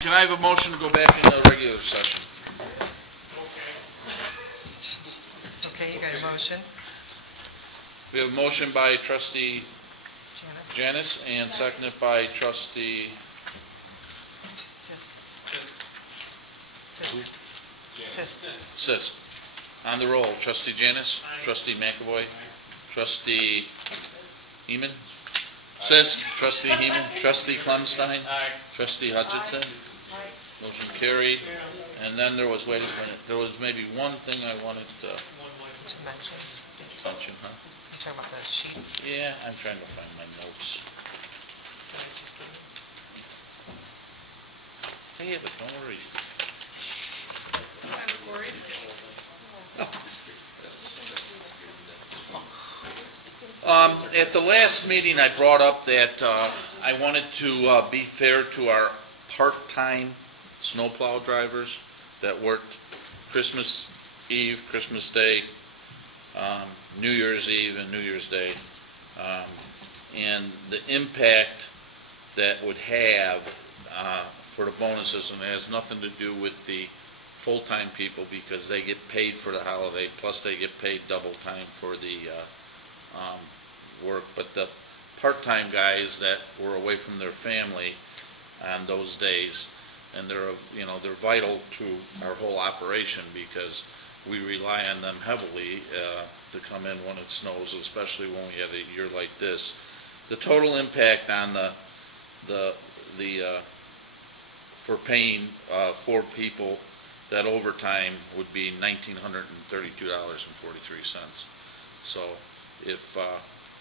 Can I have a motion to go back into regular session? Okay, you got a motion? We have a motion by trustee Janice? Janice and seconded by trustee Sis. Sis. Sis. On the roll, trustee Janice, trustee McAvoy, trustee Heeman, Sis, trustee Heeman, trustee Clemstein, trustee Hutchinson. Motion carried. And then there was, wait a minute, there was maybe one thing I wanted to mention, huh? You talking about the sheet? Yeah, I'm trying to find my notes. I have it, don't worry. I'm worried. At the last meeting, I brought up that I wanted to be fair to our part-time snowplow drivers that worked Christmas Eve, Christmas Day, New Year's Eve, and New Year's Day, and the impact that would have for the bonuses, and it has nothing to do with the full-time people because they get paid for the holiday, plus they get paid double time for the work. But the part-time guys that were away from their family on those days, and they're vital to our whole operation because we rely on them heavily to come in when it snows, especially when we had a year like this. The total impact on the for paying 4 people that overtime would be $1,932.43. So if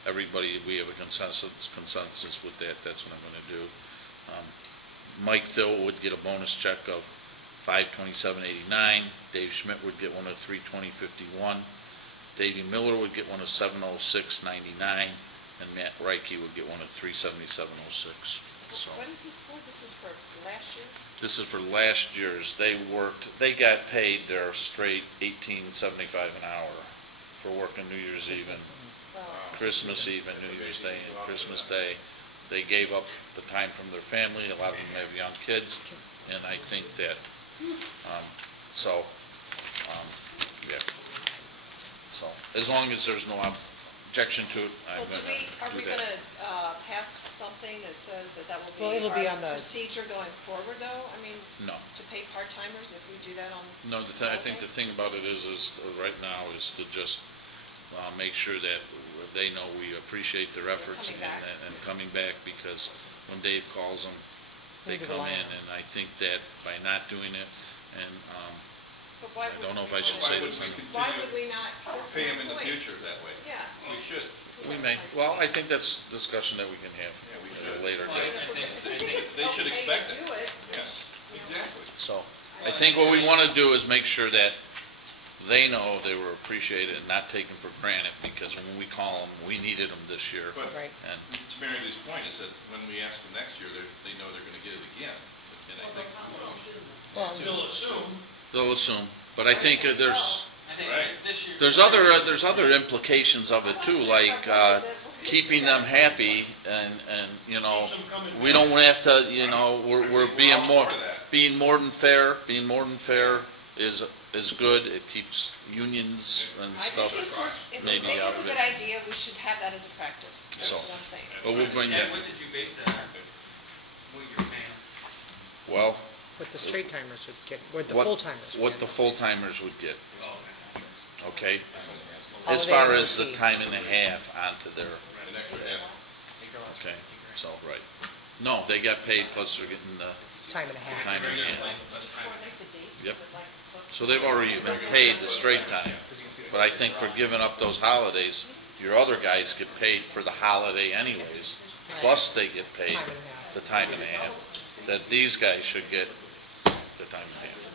everybody, we have a consensus with that, that's what I'm going to do. Mike Thill would get a bonus check of $527.89. Dave Schmidt would get one of $320.51. Davey Miller would get one of $706.99, and Matt Reike would get one of $377.06. So What is this for? This is for last year? this is for last year's. They got paid their straight $18.75 an hour for working New Year's Eve and Christmas Eve and New Year's Day and Christmas Day. They gave up the time from their family. A lot of them have young kids, and I think that yeah. So as long as there's no objection to it, I'm Well, going are to we do going that. to pass something that says that will be Well, it'll be our on the- procedure going forward, though? I mean, No. to pay part-timers if we do that on... No, I think the thing about it is right now is to just make sure that they know we appreciate their efforts and coming back, because when Dave calls them, they come in, and I think that by not doing it, and But why I don't know if I should say this. Why would we not... Pay them in the future that way. Yeah. We should. We may. Well, I think that's a discussion that we can have we at should. a later date. They should expect it. Yes, exactly. So I think what we want to do is make sure that they know they were appreciated and not taken for granted, because when we call them, we needed them this year. But Right. And to Mary Lou's point is that when we ask them next year, they know they're going to get it again. And I think, they'll assume. But I think there's right. there's other implications of it too, like keeping them happy, and we don't have to, we're being more than fair. Being more than fair is good. It keeps unions and stuff If maybe it's out a of good it. idea, we should have that as a practice. That's So, what I'm saying. but we'll bring that. What did you base that on? What you're paying? Well, What the straight timers would get, what the what full timers would what get. the full timers would get. Oh, Okay, Holiday as far as the anniversary. time and a half onto their. An extra half. Okay, so right. No, they got paid plus they're getting the Time and a half. time and a half. Before I make the dates, Yep. is it like the So they've already been paid the straight time. But I think for giving up those holidays, your other guys get paid for the holiday anyways. Plus they get paid Time and a half. the time and a half. That these guys should get the time and a half.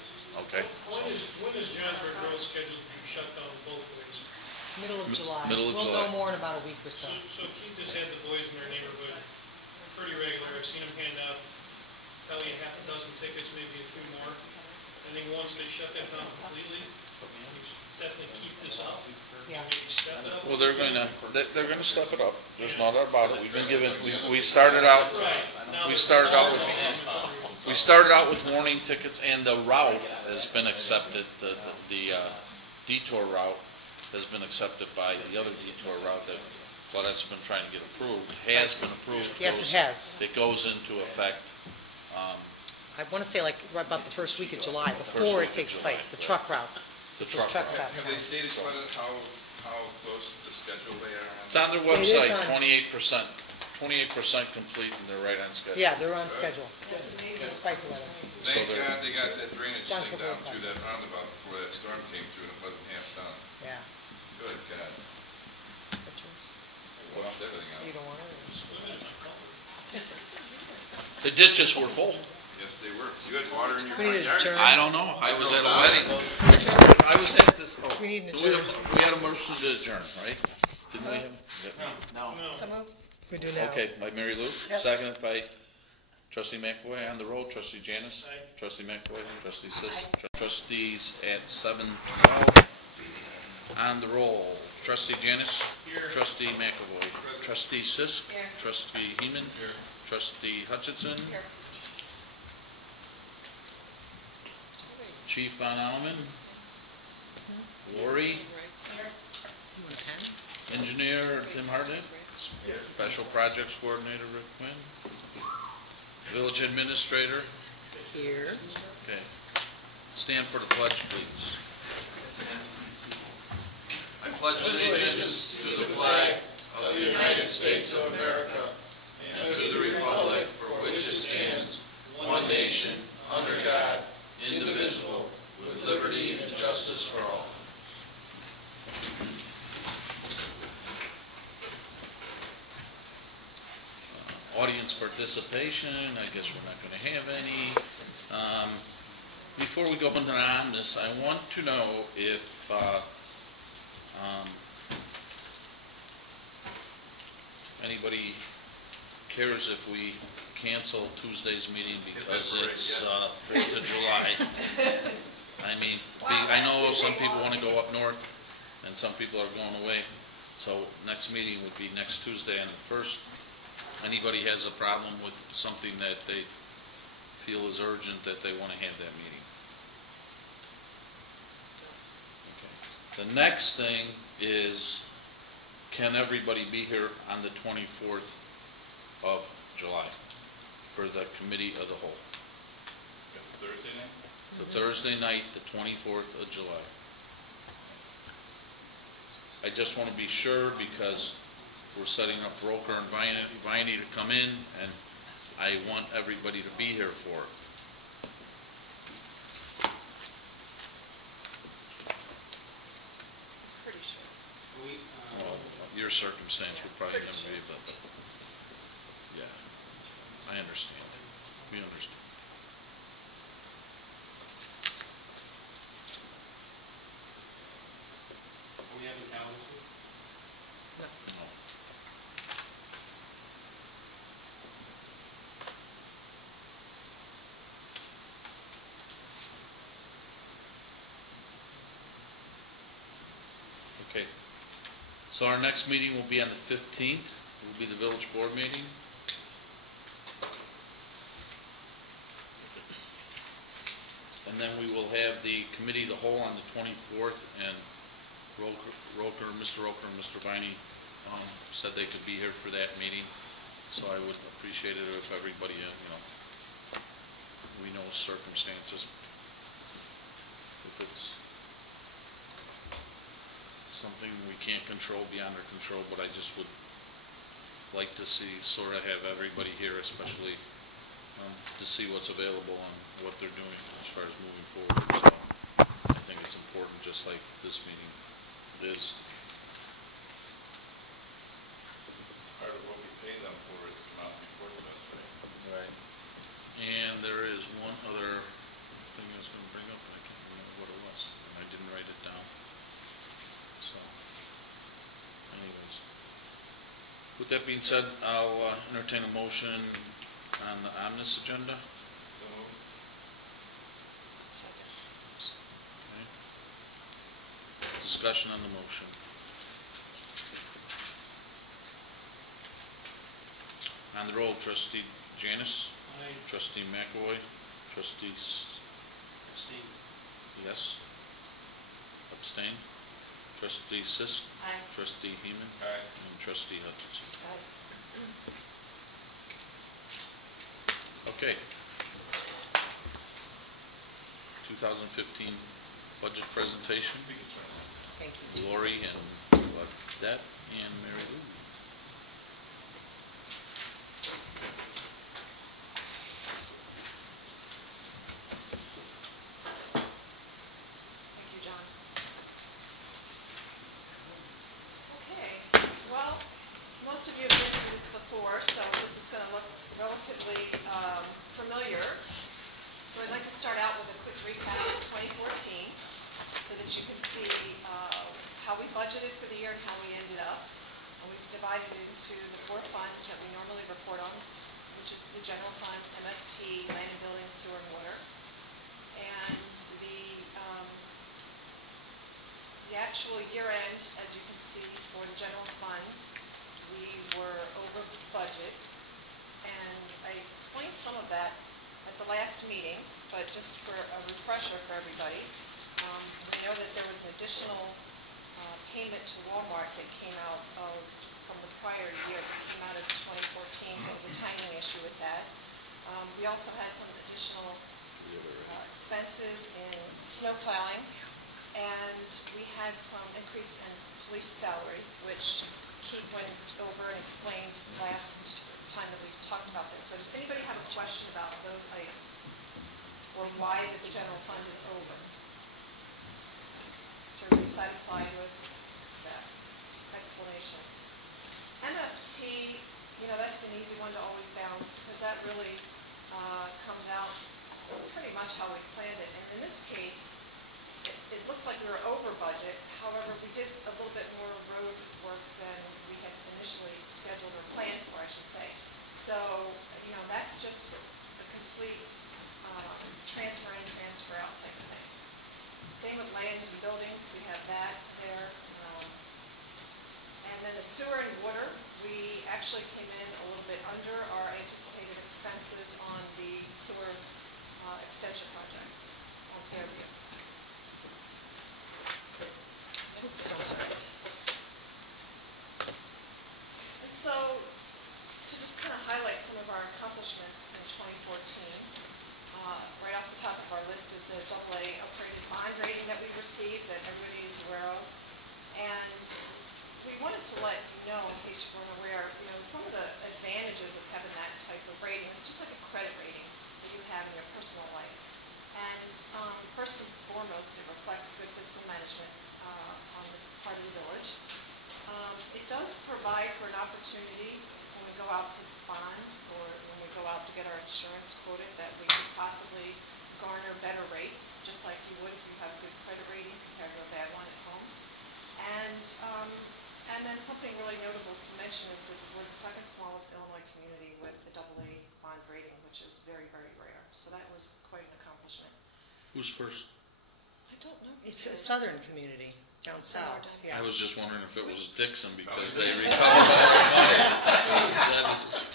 Okay? When is Johnsburg Road scheduled to be shut down both ways? Middle of July. middle of We'll July. know more in about a week or so. So Keith has had the boys in their neighborhood pretty regular. I've seen them hand out probably half a dozen tickets, maybe a few more. I think once they shut that down completely, we should definitely keep this up. Yeah. Maybe step it up. Well, they're going to step it up. There's no doubt about it. We've been given. We started out. We started out with. We started out with warning tickets, and the route has been accepted. The detour route has been accepted by the other detour route that Claudette's been trying to get approved. Has been approved. Yes, it has. It goes into effect. I want to say like right about the first week of July, First before week it of takes July. place, the truck route. The It says truck trucks route. out. Have they stated, Claudette, how close to schedule they are on? It's on their It is website, on- 28%. 28% complete, and they're right on schedule. Yeah, they're on schedule. Despite the weather. So Thank they're- God they got that drainage John thing down Travolta. through that roundabout before that storm came through and it wasn't half done. Yeah. Good God. But What else, everything you else? don't want to. The ditches were full. Yes, they were. You had water in your We front need to yard? adjourn. I don't know. I was at a wedding. I was at this. Oh, We need to we adjourn. had a motion to adjourn, right? Didn't we have? No. No. So move. We do now. Okay, by Mary Lou, Yep. seconded by Trustee McAvoy on the roll, Trustee Janice, Aye. Trustee McAvoy, Trustee Sis, Trustees at 7:12 on the roll. Trustee Janice, Here. Trustee McAvoy, Trustee Sis, Here. Trustee Heeman, Trustee Hutchinson, Here. Chief Von Allen, Lori, You want a pen? Engineer Tim Harding, Special Projects Coordinator Rick Quinn, Village Administrator. Here. Okay. Stand for the pledge, please. I pledge allegiance to the flag of the United States of America and to the republic for which it stands, one nation, under God, indivisible, with liberty and justice for all. Audience participation, I guess we're not going to have any. Before we go on this, I want to know if anybody cares if we cancel Tuesday's meeting because it's 4th of July. I mean, I know some people want to go up north and some people are going away. So next meeting would be next Tuesday on the 1st. Anybody has a problem with something that they feel is urgent that they want to have that meeting? Okay. The next thing is, can everybody be here on the 24th of July for the committee of the whole? That's a Thursday night? The Thursday night, the 24th of July. I just want to be sure because we're setting up Roker and Viney to come in, and I want everybody to be here for it. Pretty sure. Well, your circumstance would probably never be, but yeah, I understand. We understand. We have the calendar. No. Okay. So our next meeting will be on the 15th. It will be the village board meeting. And then we will have the committee of the whole on the 24th, and Mr. Roker and Mr. Viney said they could be here for that meeting. So I would appreciate it if everybody, we know circumstances. If it's something we can't control, beyond our control, but I just would like to see, sort of have everybody here, especially to see what's available and what they're doing as far as moving forward. So I think it's important, just like this meeting is. Part of what we pay them for is to come out and report to us, right? Right. And there is one other thing I was going to bring up, but I can't remember what it was, and I didn't write it down. So, anyways. With that being said, I'll entertain a motion on this agenda. So, Okay. Discussion on the motion. On the roll, Trustee Janice, Aye. Aye. Trustee McAvoy, trustees, Abstain. yes. Abstain. Trustee Sisk, Aye. trustee Heeman, Aye. and trustee Hutchinson. Aye. Okay. 2015 budget presentation, Thank you. Lori and Claudette and Mary Lou. Thank you, John. Okay, well, most of you have been through this before, so this is going to look relatively familiar. So I'd like to start out with a quick recap of 2014 so that you can see how we budgeted for the year and how we ended up. And we've divided it into the four funds that we normally report on, which is the general fund, MFT, land and building, sewer and water. And the actual year end, as you can see, for the general fund, we were over budget. And I explained some of that at the last meeting, but just for a refresher for everybody, we know that there was an additional payment to Walmart that came out from the prior year, that came out of 2014, so it was a timing issue with that. We also had some additional expenses in snow plowing, and we had some increase in police salary, which Keith went over and explained last time that we talked about this. So does anybody have a question about those items, or why the general fund is over? Is everybody satisfied with that explanation? MFT, that's an easy one to always balance, because that really comes out pretty much how we planned it. And in this case, it looks like we were over budget. However, we did a little bit more road work than we had initially scheduled or planned for, I should say. So, that's just a complete transfer in, transfer out type of thing. Same with land and buildings, we have that there. And then the sewer and water, we actually came in a little bit under our anticipated expenses on the sewer extension project on Fairview. So sorry. And so, to just kind of highlight some of our accomplishments in 2014, right off the top of our list is the AA upgraded bond rating that we received that everybody is aware of. And we wanted to let you know, in case you weren't aware, some of the advantages of having that type of rating. It's just like a credit rating that you have in your personal life. And first and foremost, it reflects good fiscal management on the part of the village. It does provide for an opportunity when we go out to bond or when we go out to get our insurance quoted that we could possibly garner better rates, just like you would if you have a good credit rating compared to a bad one at home. And then something really notable to mention is that we're the second smallest Illinois community with a AA bond rating, which is very, very rare. So that was quite an accomplishment. Who's first? I don't know. It's a southern community, down south. Yeah. I was just wondering if it was Dixon because they recovered all the money. That is just-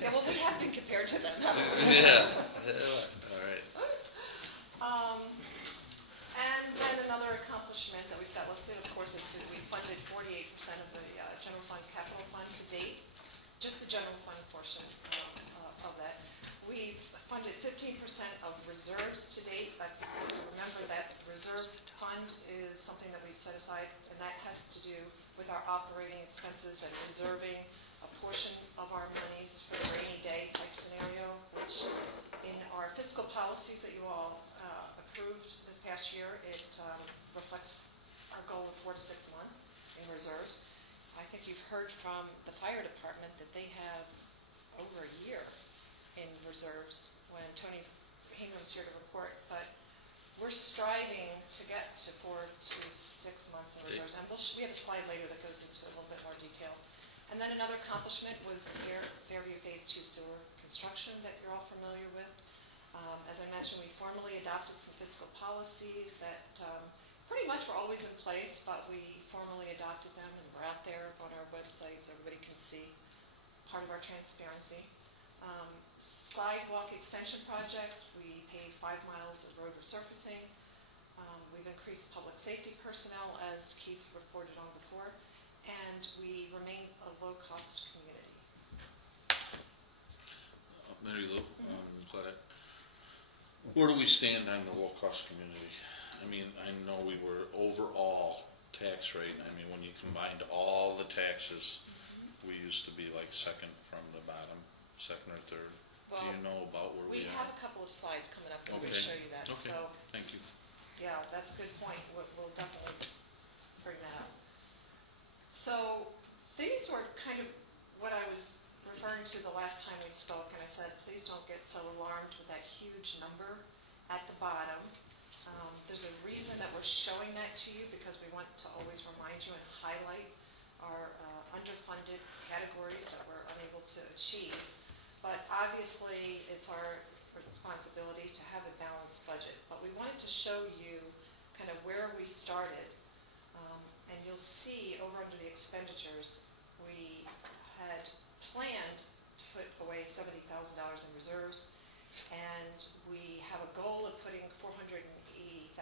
Yeah, well, we have been compared to them. Yeah. All right. And then another accomplishment that we've got listed, of course, is that we funded 48% of the general fund capital fund to date, just the general fund portion of that. We've funded 15% of reserves to date. Remember that reserve fund is something that we've set aside, and that has to do with our operating expenses and reserving a portion of our monies for a rainy day type scenario, which in our fiscal policies that you all approved this past year, it reflects our goal of 4 to 6 months in reserves. I think you've heard from the fire department that they have over a year in reserves when Tony Hingham's here to report, but we're striving to get to 4 to 6 months in reserves. And we have a slide later that goes into a little bit more detail. And then another accomplishment was the Fairview Phase 2 sewer construction that you're all familiar with. As I mentioned, we formally adopted some fiscal policies that pretty much were always in place, but we formally adopted them and we're out there on our website so everybody can see part of our transparency. Sidewalk extension projects, we paved 5 miles of road resurfacing. We've increased public safety personnel, as Keith reported on before, and we remain a low-cost community. Mary Lou, Claudette, where do we stand on the low-cost community? I mean, I know we were overall tax rate. I mean, when you combined all the taxes, we used to be like second from the bottom, second or third. Do you know about where we We are? have a couple of slides coming up, and we'll Okay. show you that. Okay, So, thank you. yeah, that's a good point. We'll definitely bring that up. So these were kind of what I was referring to the last time we spoke, and I said, please don't get so alarmed with that huge number at the bottom. There's a reason that we're showing that to you, because we want to always remind you and highlight our underfunded categories that we're unable to achieve. But obviously, it's our responsibility to have a balanced budget. But we wanted to show you kind of where we started. And you'll see over under the expenditures, we had planned to put away $70,000 in reserves. And we have a goal of putting $480,000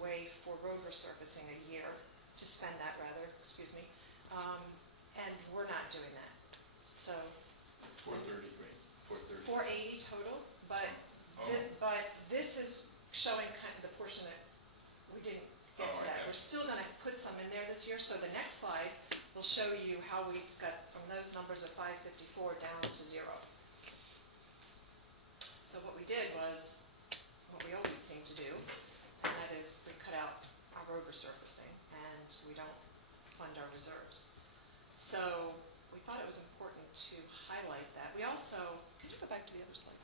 away for road resurfacing a year, to spend that rather, excuse me. And we're not doing that. So 430, right? 430. 480 total, but but this is showing kind of the portion that we didn't get Oh, to I that. got We're it. still going to put some in there this year, so the next slide will show you how we got from those numbers of 554 down to 0. So what we did was what we always seem to do, and that is we cut out our road resurfacing, and we don't fund our reserves. So we thought it was important to highlight that. We also, could you go back to the other slide?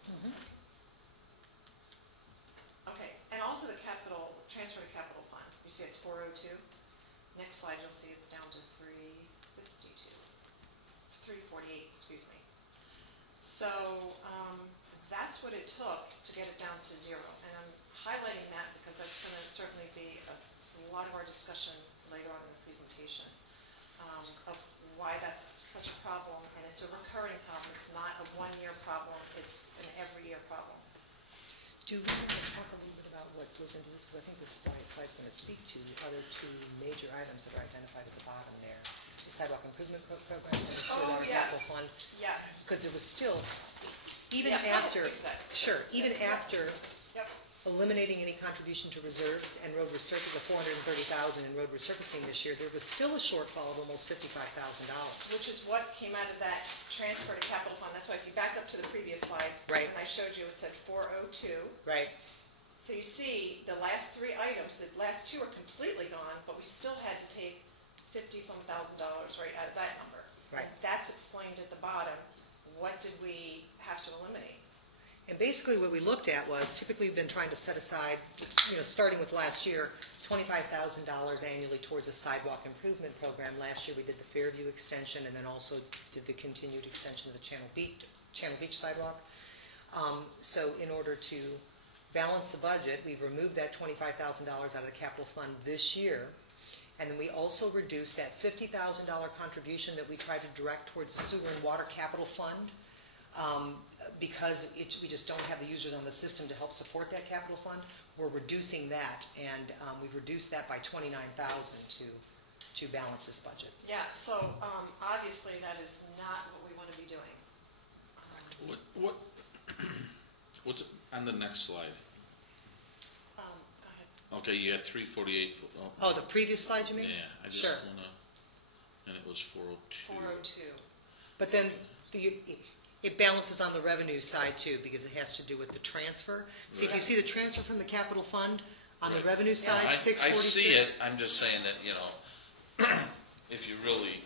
Okay, and also the capital, transfer to capital fund. You see it's 402. Next slide, you'll see it's down to 348, excuse me. So that's what it took to get it down to 0. And I'm highlighting that because that's going to certainly be a lot of our discussion later on in the presentation of why that's such a problem. And it's a recurring problem. It's not a one-year problem. It's an every-year problem. Do we want to talk a little bit about what goes into this? Because I think this slide's going to speak to the other two major items that are identified at the bottom there. The sidewalk improvement program and the stormwater capital fund. Yes. Because it was still, even Yeah, go ahead, after, speak to that. sure, even Yeah. after Yep. eliminating any contribution to reserves and road resurfacing, the $430,000 in road resurfacing this year, there was still a shortfall of almost $55,000. Which is what came out of that transfer to capital fund. That's why if you back up to the previous slide, Right. when I showed you, it said 402. Right. So you see, the last 3 items, the last 2 are completely gone, but we still had to take $50-some thousand right out of that number. Right. And that's explained at the bottom. What did we have to eliminate? And basically what we looked at was, typically we've been trying to set aside, starting with last year, $25,000 annually towards a sidewalk improvement program. Last year we did the Fairview extension and then also did the continued extension of the Channel Beach sidewalk. So in order to balance the budget, we've removed that $25,000 out of the capital fund this year. And then we also reduced that $50,000 contribution that we tried to direct towards the sewer and water capital fund. Because we just don't have the users on the system to help support that capital fund, we're reducing that, and we've reduced that by $29,000 to balance this budget. Yeah, so obviously that is not what we want to be doing. What's on the next slide? Go ahead. Okay, you had 348. Oh, the previous slide, you mean? Yeah, I just Sure. want to, and it was 402. 402. But then it balances on the revenue side too, because it has to do with the transfer. See, if you see the transfer from the capital fund on the Right. revenue side, I 646. see it, I'm just saying that, if you really,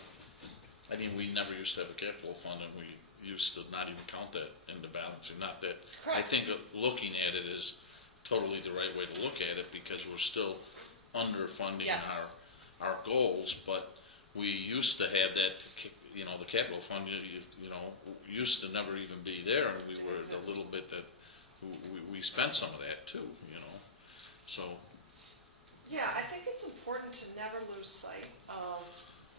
I mean, we never used to have a capital fund, and we used to not even count that in the balancing. Not that, I Correct. think looking at it is totally the right way to look at it, because we're still underfunding Yes. our goals, but we used to have that, the capital fund, used to never even be there, and we were a little bit that, we spent some of that too, So, Yeah, I think it's important to never lose sight of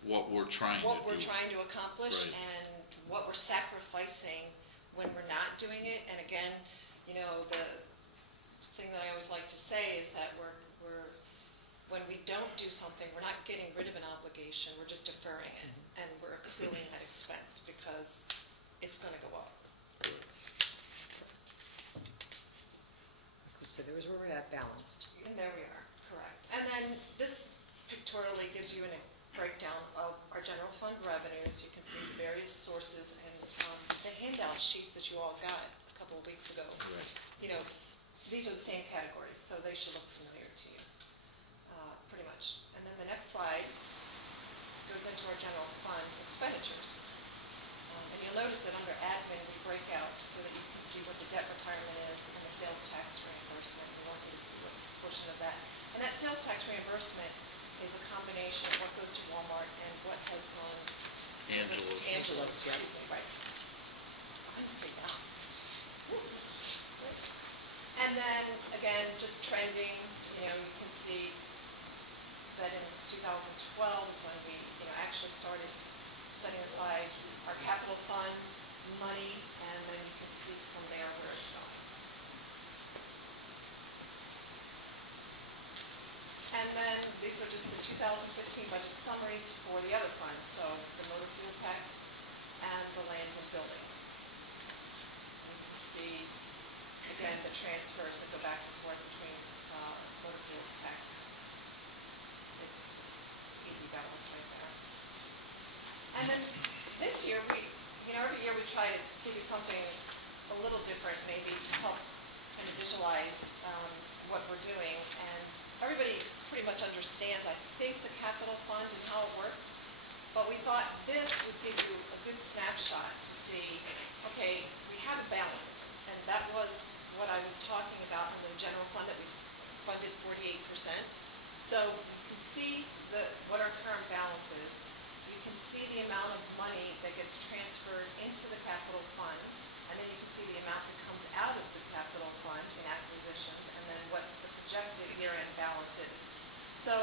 what we're trying to do. what we're trying to accomplish Right. and what we're sacrificing when we're not doing it. And again, the thing that I always like to say is that we're when we don't do something, we're not getting rid of an obligation, we're just deferring it, and we're accruing that expense because it's going to go up. So there was where we're at, balanced. And there we are, correct. And then this pictorially gives you a breakdown of our general fund revenues. You can see the various sources and the handout sheets that you all got a couple of weeks ago. These are the same categories, so they should look familiar to you, pretty much. And then the next slide goes into our general fund expenditures. And you'll notice that under admin, we break out so that you can see what the debt retirement is and the sales tax reimbursement. We want you to see what portion of that. And that sales tax reimbursement is a combination of what goes to Walmart and what has gone. Angela's. Excuse me, right. I'm going to say that. And then, again, just trending, you can see that in 2012 is when we, actually started setting aside our capital fund money, and then you can see from there where it's going. And then these are just the 2015 budget summaries for the other funds, so the motor fuel tax and the land and buildings. You can see, again, the transfers that go back and forth between motor fuel tax. It's easy balance right there. And then this year, every year we try to give you something a little different, maybe to help kind of visualize what we're doing. And everybody pretty much understands, I think, the capital fund and how it works. But we thought this would give you a good snapshot to see, okay, we have a balance. And that was what I was talking about in the general fund that we funded 48%. So you can see what our current balance is. You can see the amount of money that gets transferred into the capital fund, and then you can see the amount that comes out of the capital fund in acquisitions, and then what the projected year-end balance is. So,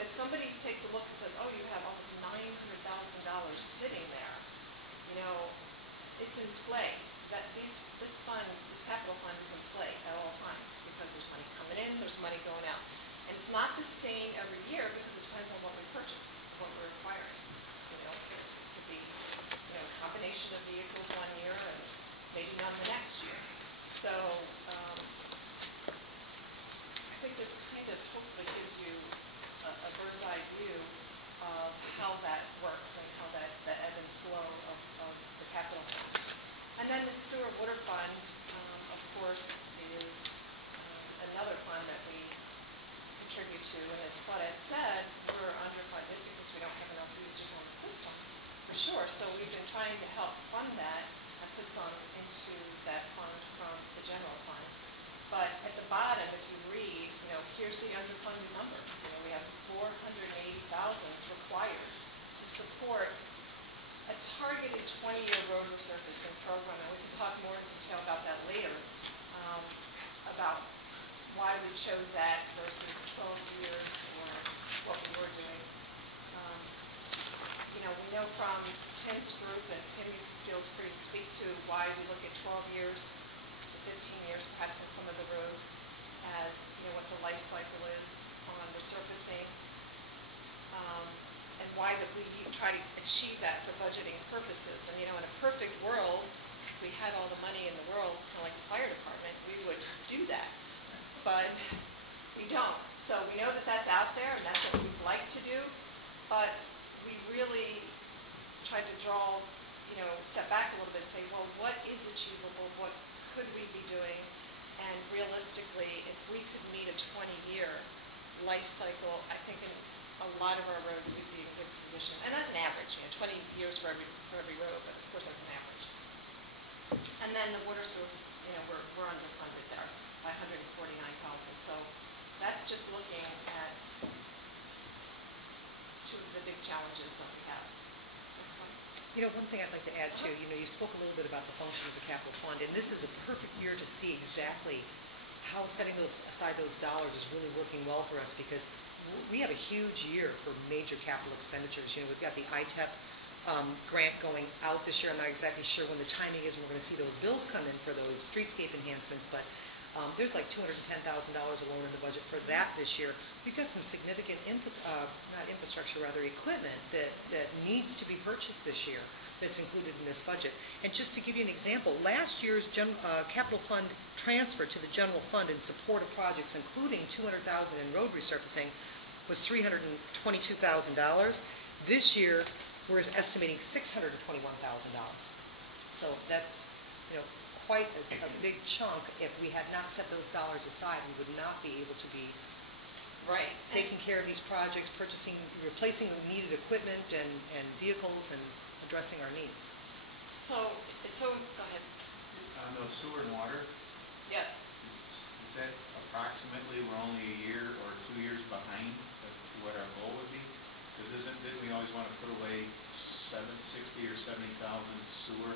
if somebody takes a look and says, oh, you have almost $900,000 sitting there, it's in play. That this capital fund is in play at all times because there's money coming in, there's money going out. And it's not the same every year because it depends on what we purchase, what we're acquiring. It could be, a combination of vehicles one year and maybe none the next year. So, I think this kind of hopefully gives you a bird's eye view of how that works and how that ebb and flow of the capital fund. And then the sewer water fund, of course, is another fund that we contribute to. And as Claudette said, we're underfunded because we don't have enough users on the system, for sure. So we've been trying to help fund that and put some into that fund from the general fund. But at the bottom, if you read, here's the underfunded number. We have $480,000 required to support a targeted 20-year road resurfacing program, and we can talk more in detail about that later, about why we chose that versus 12 years or what we were doing. We know from Tim's group, and Tim feels free to speak to why we look at 12 years to 15 years, perhaps in some of the roads, as what the life cycle is on resurfacing. And why that we try to achieve that for budgeting purposes. And in a perfect world, if we had all the money in the world, kind of like the fire department, we would do that. But we don't. So we know that that's out there, and that's what we'd like to do. But we really tried to draw, step back a little bit and say, well, what is achievable? What could we be doing? And realistically, if we could meet a 20-year life cycle, I think in a lot of our roads we'd be in good condition. And that's an average, 20 years for every road, but of course that's an average. And then the water sewer, we're underfunded there by $149,000. So that's just looking at two of the big challenges that we have. Next one. One thing I'd like to add too, you spoke a little bit about the function of the capital fund, and this is a perfect year to see exactly how setting aside those dollars is really working well for us, because we have a huge year for major capital expenditures. You know, we've got the ITEP grant going out this year. I'm not exactly sure when the timing is, when we're going to see those bills come in for those streetscape enhancements, but there's like $210,000 alone in the budget for that this year. We've got some significant, equipment that needs to be purchased this year that's included in this budget. And just to give you an example, last year's capital fund transfer to the general fund in support of projects, including $200,000 in road resurfacing, was $322,000. This year, we're estimating $621,000. So that's, quite a big chunk. If we had not set those dollars aside, we would not be able to be Right. taking care of these projects, replacing needed equipment and vehicles, and addressing our needs. So, go ahead. On the sewer and water, Yes. is that approximately, we're only a year or 2 years behind as to what our goal would be? Because didn't we always want to put away 60 or 70,000 sewer,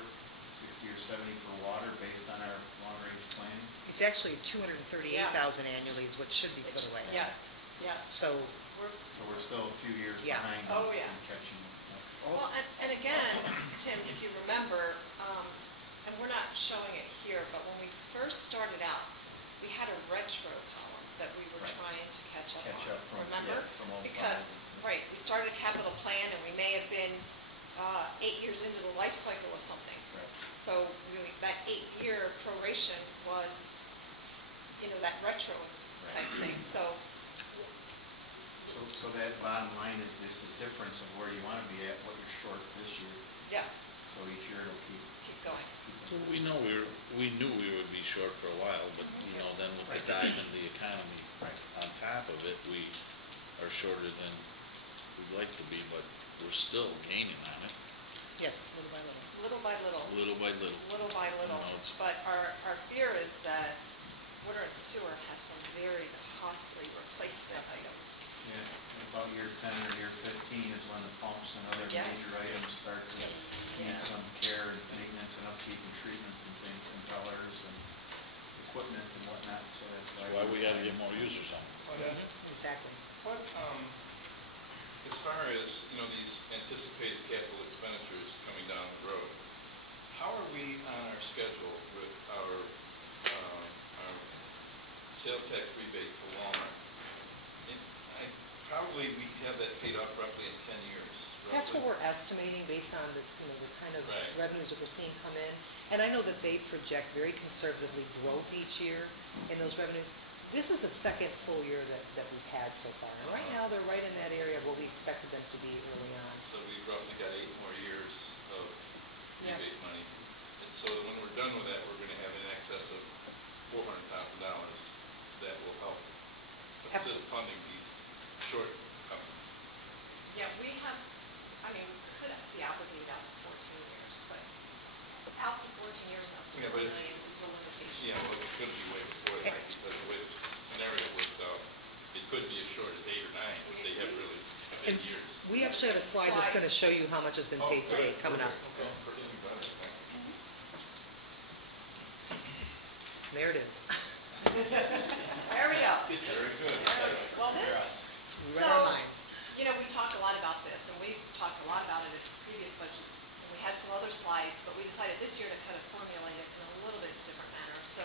60 or 70 for water based on our long-range planning? It's actually 238,000 annually is what should be put away. Yes. So, So we're still a few years Yeah. behind Oh, on yeah. catching up. Well, and again, Tim, if you remember, and we're not showing it here, but when we first started out, we had a retro column that we were Right. trying to catch up Catch on. up from, Remember? yeah, from 05. Because, right, we started a capital plan and we may have been 8 years into the life cycle of something. Right. So really, that 8-year proration was, that retro type thing. So, So that bottom line is just the difference of where you want to be at, what you're short this year. yes, So each year it'll keep going. We know we knew we would be short for a while, but then with the dive in the economy Right. on top of it, we are shorter than we'd like to be, but we're still gaining on it, yes, little by little. Little by little. little by little. Little by little. You know, it's- But our fear is that water and sewer has some very costly replacement items. Yeah, about year 10 or year 15 is when the pumps and other Yes. major items start to need some care and maintenance and upkeep and treatment and things, impellers and equipment and whatnot, so that's That's why we gotta get more users on it. Exactly. What, as far as, these anticipated capital expenditures coming down the road, how are we on our schedule with our sales tax rebate to Walmart? Probably we have that paid off roughly in 10 years. That's what roughly. we're estimating based on the kind of Right. revenues that we're seeing come in. And I know that they project very conservatively growth each year in those revenues. This is the second full year that we've had so far. And right now, they're right in that area of what we expected them to be early on. So we've roughly got 8 more years of Yeah. rebate money. And so when we're done with that, we're going to have in excess of $400,000 that will help assist funding these shortcomings. Yeah, we could be obligated out to 14 years, but out to 14 years now. Yeah, but it's- is the limitation. Yeah, well, it's going to be way before that, because the way the scenario works out, it could be as short as 8 or 9, but they have really 10 And years. we actually have a slide that's going to show you how much has been paid to date coming up. Okay, pretty better. There it is. There we go. Very good. Well, this, We read our So- minds. we talked a lot about this, and we've talked a lot about it at the previous budget, and we had some other slides, but we decided this year to kind of formulate it in a little bit different manner. So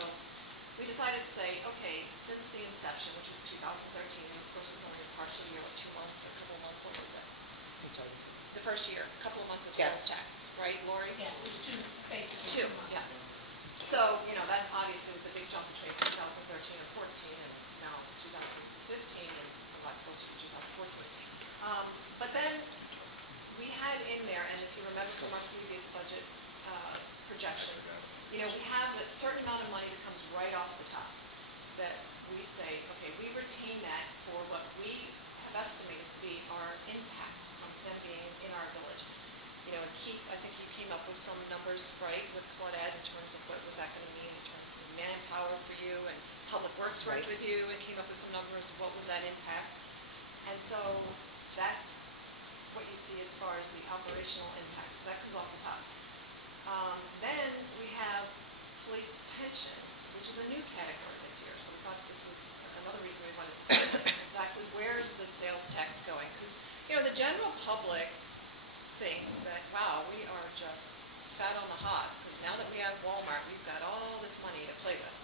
we decided to say, okay, since the inception, which was 2013, and of course it was only a partial year, 2 months or a couple of months, what was it? I'm sorry. The first year, a couple of months of Yes. sales tax, right, Lori? Yeah, it was 2, basically. 2, yeah. So, that's obviously the big jump between 2013 and 14, and now 2015 is a lot closer to 2014. But then we had in there, and if you remember from our previous budget projections, we have a certain amount of money that comes right off the top that we say, okay, we retain that for what we have estimated to be our impact from them being in our village. And Keith, I think you came up with some numbers, right, with Claudette in terms of what was that going to mean in terms of manpower for you, and Public Works worked Right. with you and came up with some numbers of what was that impact. And so that's what you see as far as the operational impact. So that comes off the top. Then we have police pension, which is a new category this year. So we thought this was another reason we wanted to put exactly where's the sales fat on the hog, because now that we have Walmart, we've got all this money to play with.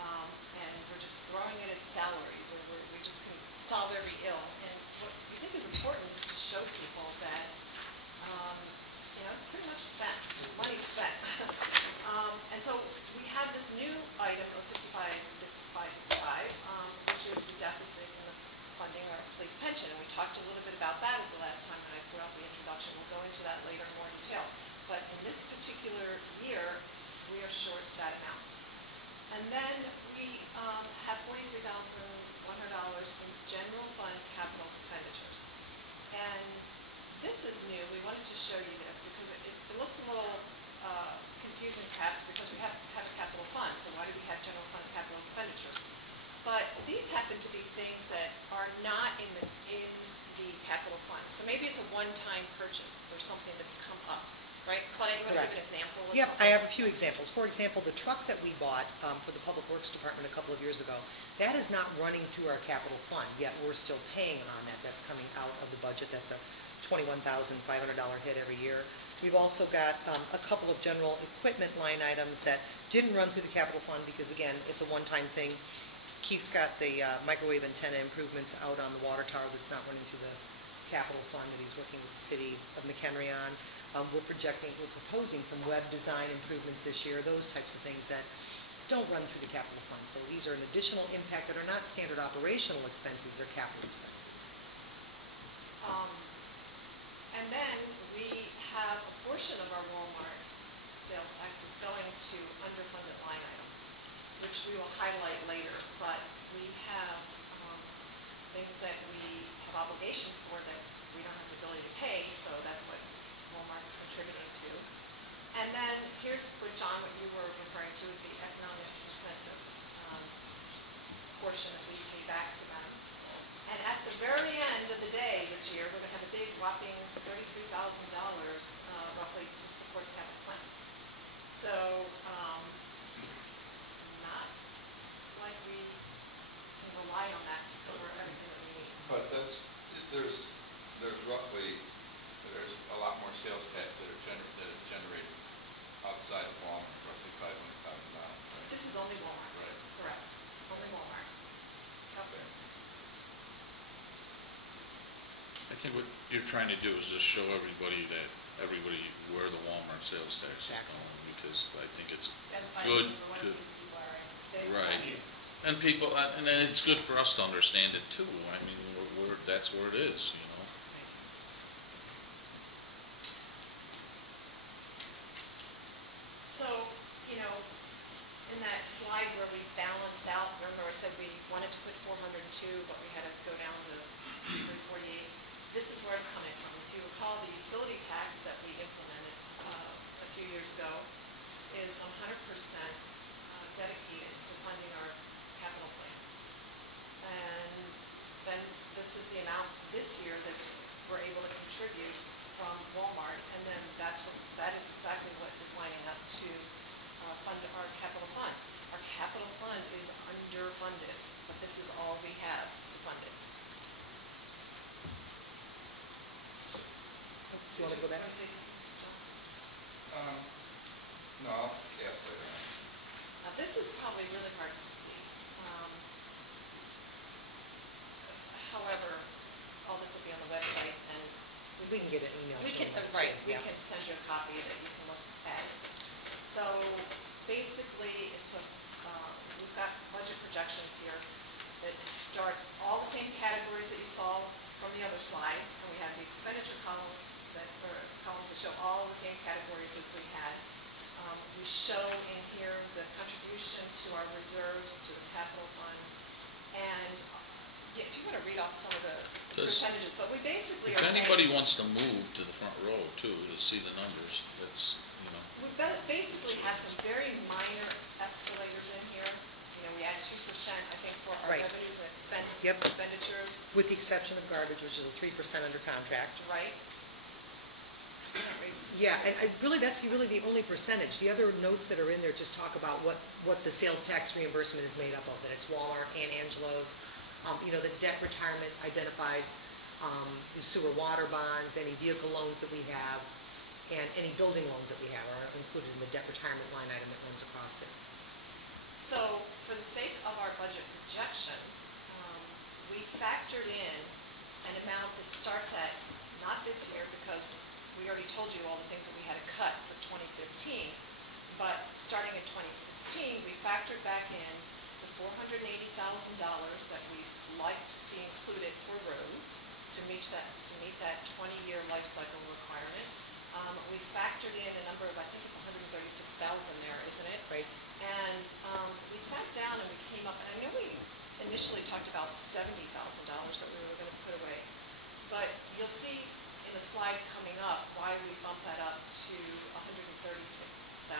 And we're just throwing it at salaries, or we just can solve every ill. And what we think is important is to show people that, it's pretty much spent, money's spent. And so we have this new item of 5555, which is the deficit in the funding our police pension. And we talked a little bit about that at the last time when I threw out the introduction. We'll go into that later in more detail. But in this particular year, we are short that amount. And then we have $43,100 in general fund capital expenditures. And this is new. We wanted to show you this because it looks a little confusing perhaps because we have a capital fund. So why do we have general fund capital expenditures? But these happen to be things that are not in the capital fund. So maybe it's a one-time purchase or something that's come up. Right? Claudia, you want to give an example of Yep, something? I have a few examples. For example, the truck that we bought for the Public Works Department a couple of years ago, that is not running through our capital fund, yet we're still paying on that. That's coming out of the budget. That's a $21,500 hit every year. We've also got a couple of general equipment line items that didn't run through the capital fund because, again, it's a one-time thing. Keith's got the microwave antenna improvements out on the water tower that's not running through the capital fund that he's working with the city of McHenry on. We're proposing some web design improvements this year, those types of things that don't run through the capital fund. So these are an additional impact that are not standard operational expenses, they're capital expenses. And then we have a portion of our Walmart sales tax that's going to underfunded line items, which we will highlight later. But we have things that we have obligations for that we don't have the ability to pay, so that's what Walmart's contributing to. And then here's what, John, what you were referring to is the economic incentive portion that we pay back to them. And at the very end of the day this year, we're going to have a big whopping $33,000 roughly to support the capital plan. So not like we can rely on that to cover everything that we need. But there's a lot more sales tax that is generated outside of Walmart, roughly $500,000. Right? This is only Walmart. Right. Correct. Only Walmart. Yep. I think what you're trying to do is just show everybody where the Walmart sales tax is going, because I think it's That's fine. good Number one, to, people are, they right. value. And people, and then it's good for us to understand it too. I mean, that's where it is, you know. So, in that slide where we balanced out, remember I said we wanted to put 402, but we had to go down to 348. This is where it's coming from. If you recall, the utility tax that we implemented a few years ago is 100% dedicated to funding our capital plan. And then this is the amount this year that we're able to contribute from Walmart, and then that is exactly what is lining up to fund our capital fund. Our capital fund is underfunded, but this is all we have to fund it. You want to go back? Want to say something, John? No, I'll ask later on. Now, this is probably really hard to see. However, all this will be on the website, and We can get an email. we to can, them. right, we Yeah. can send you a copy that you can look at. So basically, we've got budget projections here that start all the same categories that you saw from the other slides, and we have the expenditure columns that show all the same categories as we had. We show in here the contribution to our reserves, to the capital fund, and if you want to read off some of the percentages, but we basically If are saying... anybody wants to move to the front row too, to see the numbers, that's, We basically have some very minor escalators in here. We add 2%, I think, for our Right. revenues and Yep. expenditures, With the exception of garbage, which is a 3% under contract. right? Yeah, and that's really the only percentage. The other notes that are in there just talk about what the sales tax reimbursement is made up of, that it's Walmart and Angelo's. The debt retirement identifies the sewer water bonds, any vehicle loans that we have, and any building loans that we have are included in the debt retirement line item that runs across it. So, for the sake of our budget projections, we factored in an amount that starts at, not this year, because we already told you all the things that we had to cut for 2015, but starting in 2016, we factored back in the $480,000 that we'd like to see included for roads to meet that 20-year life cycle requirement. We factored in a number of, I think it's 136,000 there, isn't it? Right. And we sat down and we came up, and I know we initially talked about $70,000 that we were going to put away, but you'll see in the slide coming up why we bumped that up to 136,000,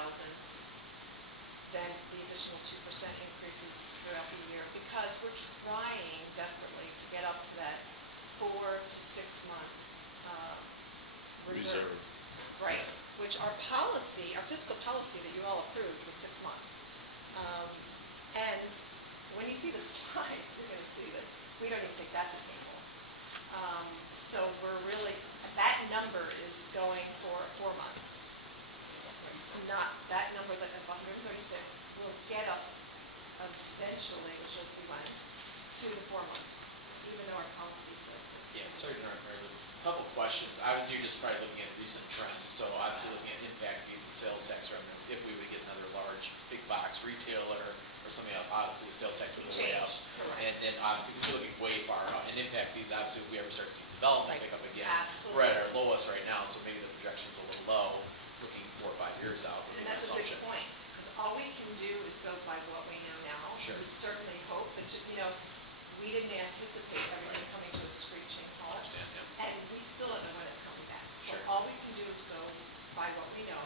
then the additional 2% increases throughout the year, because we're trying desperately to get up to that 4 to 6 months reserve. Right, which our policy, our fiscal policy that you all approved was 6 months. And when you see the slide, you're going to see that we don't even think that's attainable. So we're really, that number is going for 4 months. Not that number of 136 will get us eventually, which you'll see when, to the 4 months, even though our policy says it. Yeah, sorry to interrupt, Mary Lou. A couple questions. Obviously, you're just probably looking at recent trends. So obviously looking at impact fees and sales tax revenue. If we would get another large, big box retailer or something else, obviously the sales tax would go way up. Correct. And obviously, because you're looking way far out. And impact fees, obviously, if we ever start to see development pick up again, Absolutely. we're at our lowest right now, so maybe the projection's a little low, looking 4 or 5 years out. And that's a good point, because all we can do is go by what we know now. Sure. We certainly hope, but we didn't anticipate everything coming to a screeching I halt. understand, yeah. And we still don't know when it's coming back. So Sure. all we can do is go by what we know.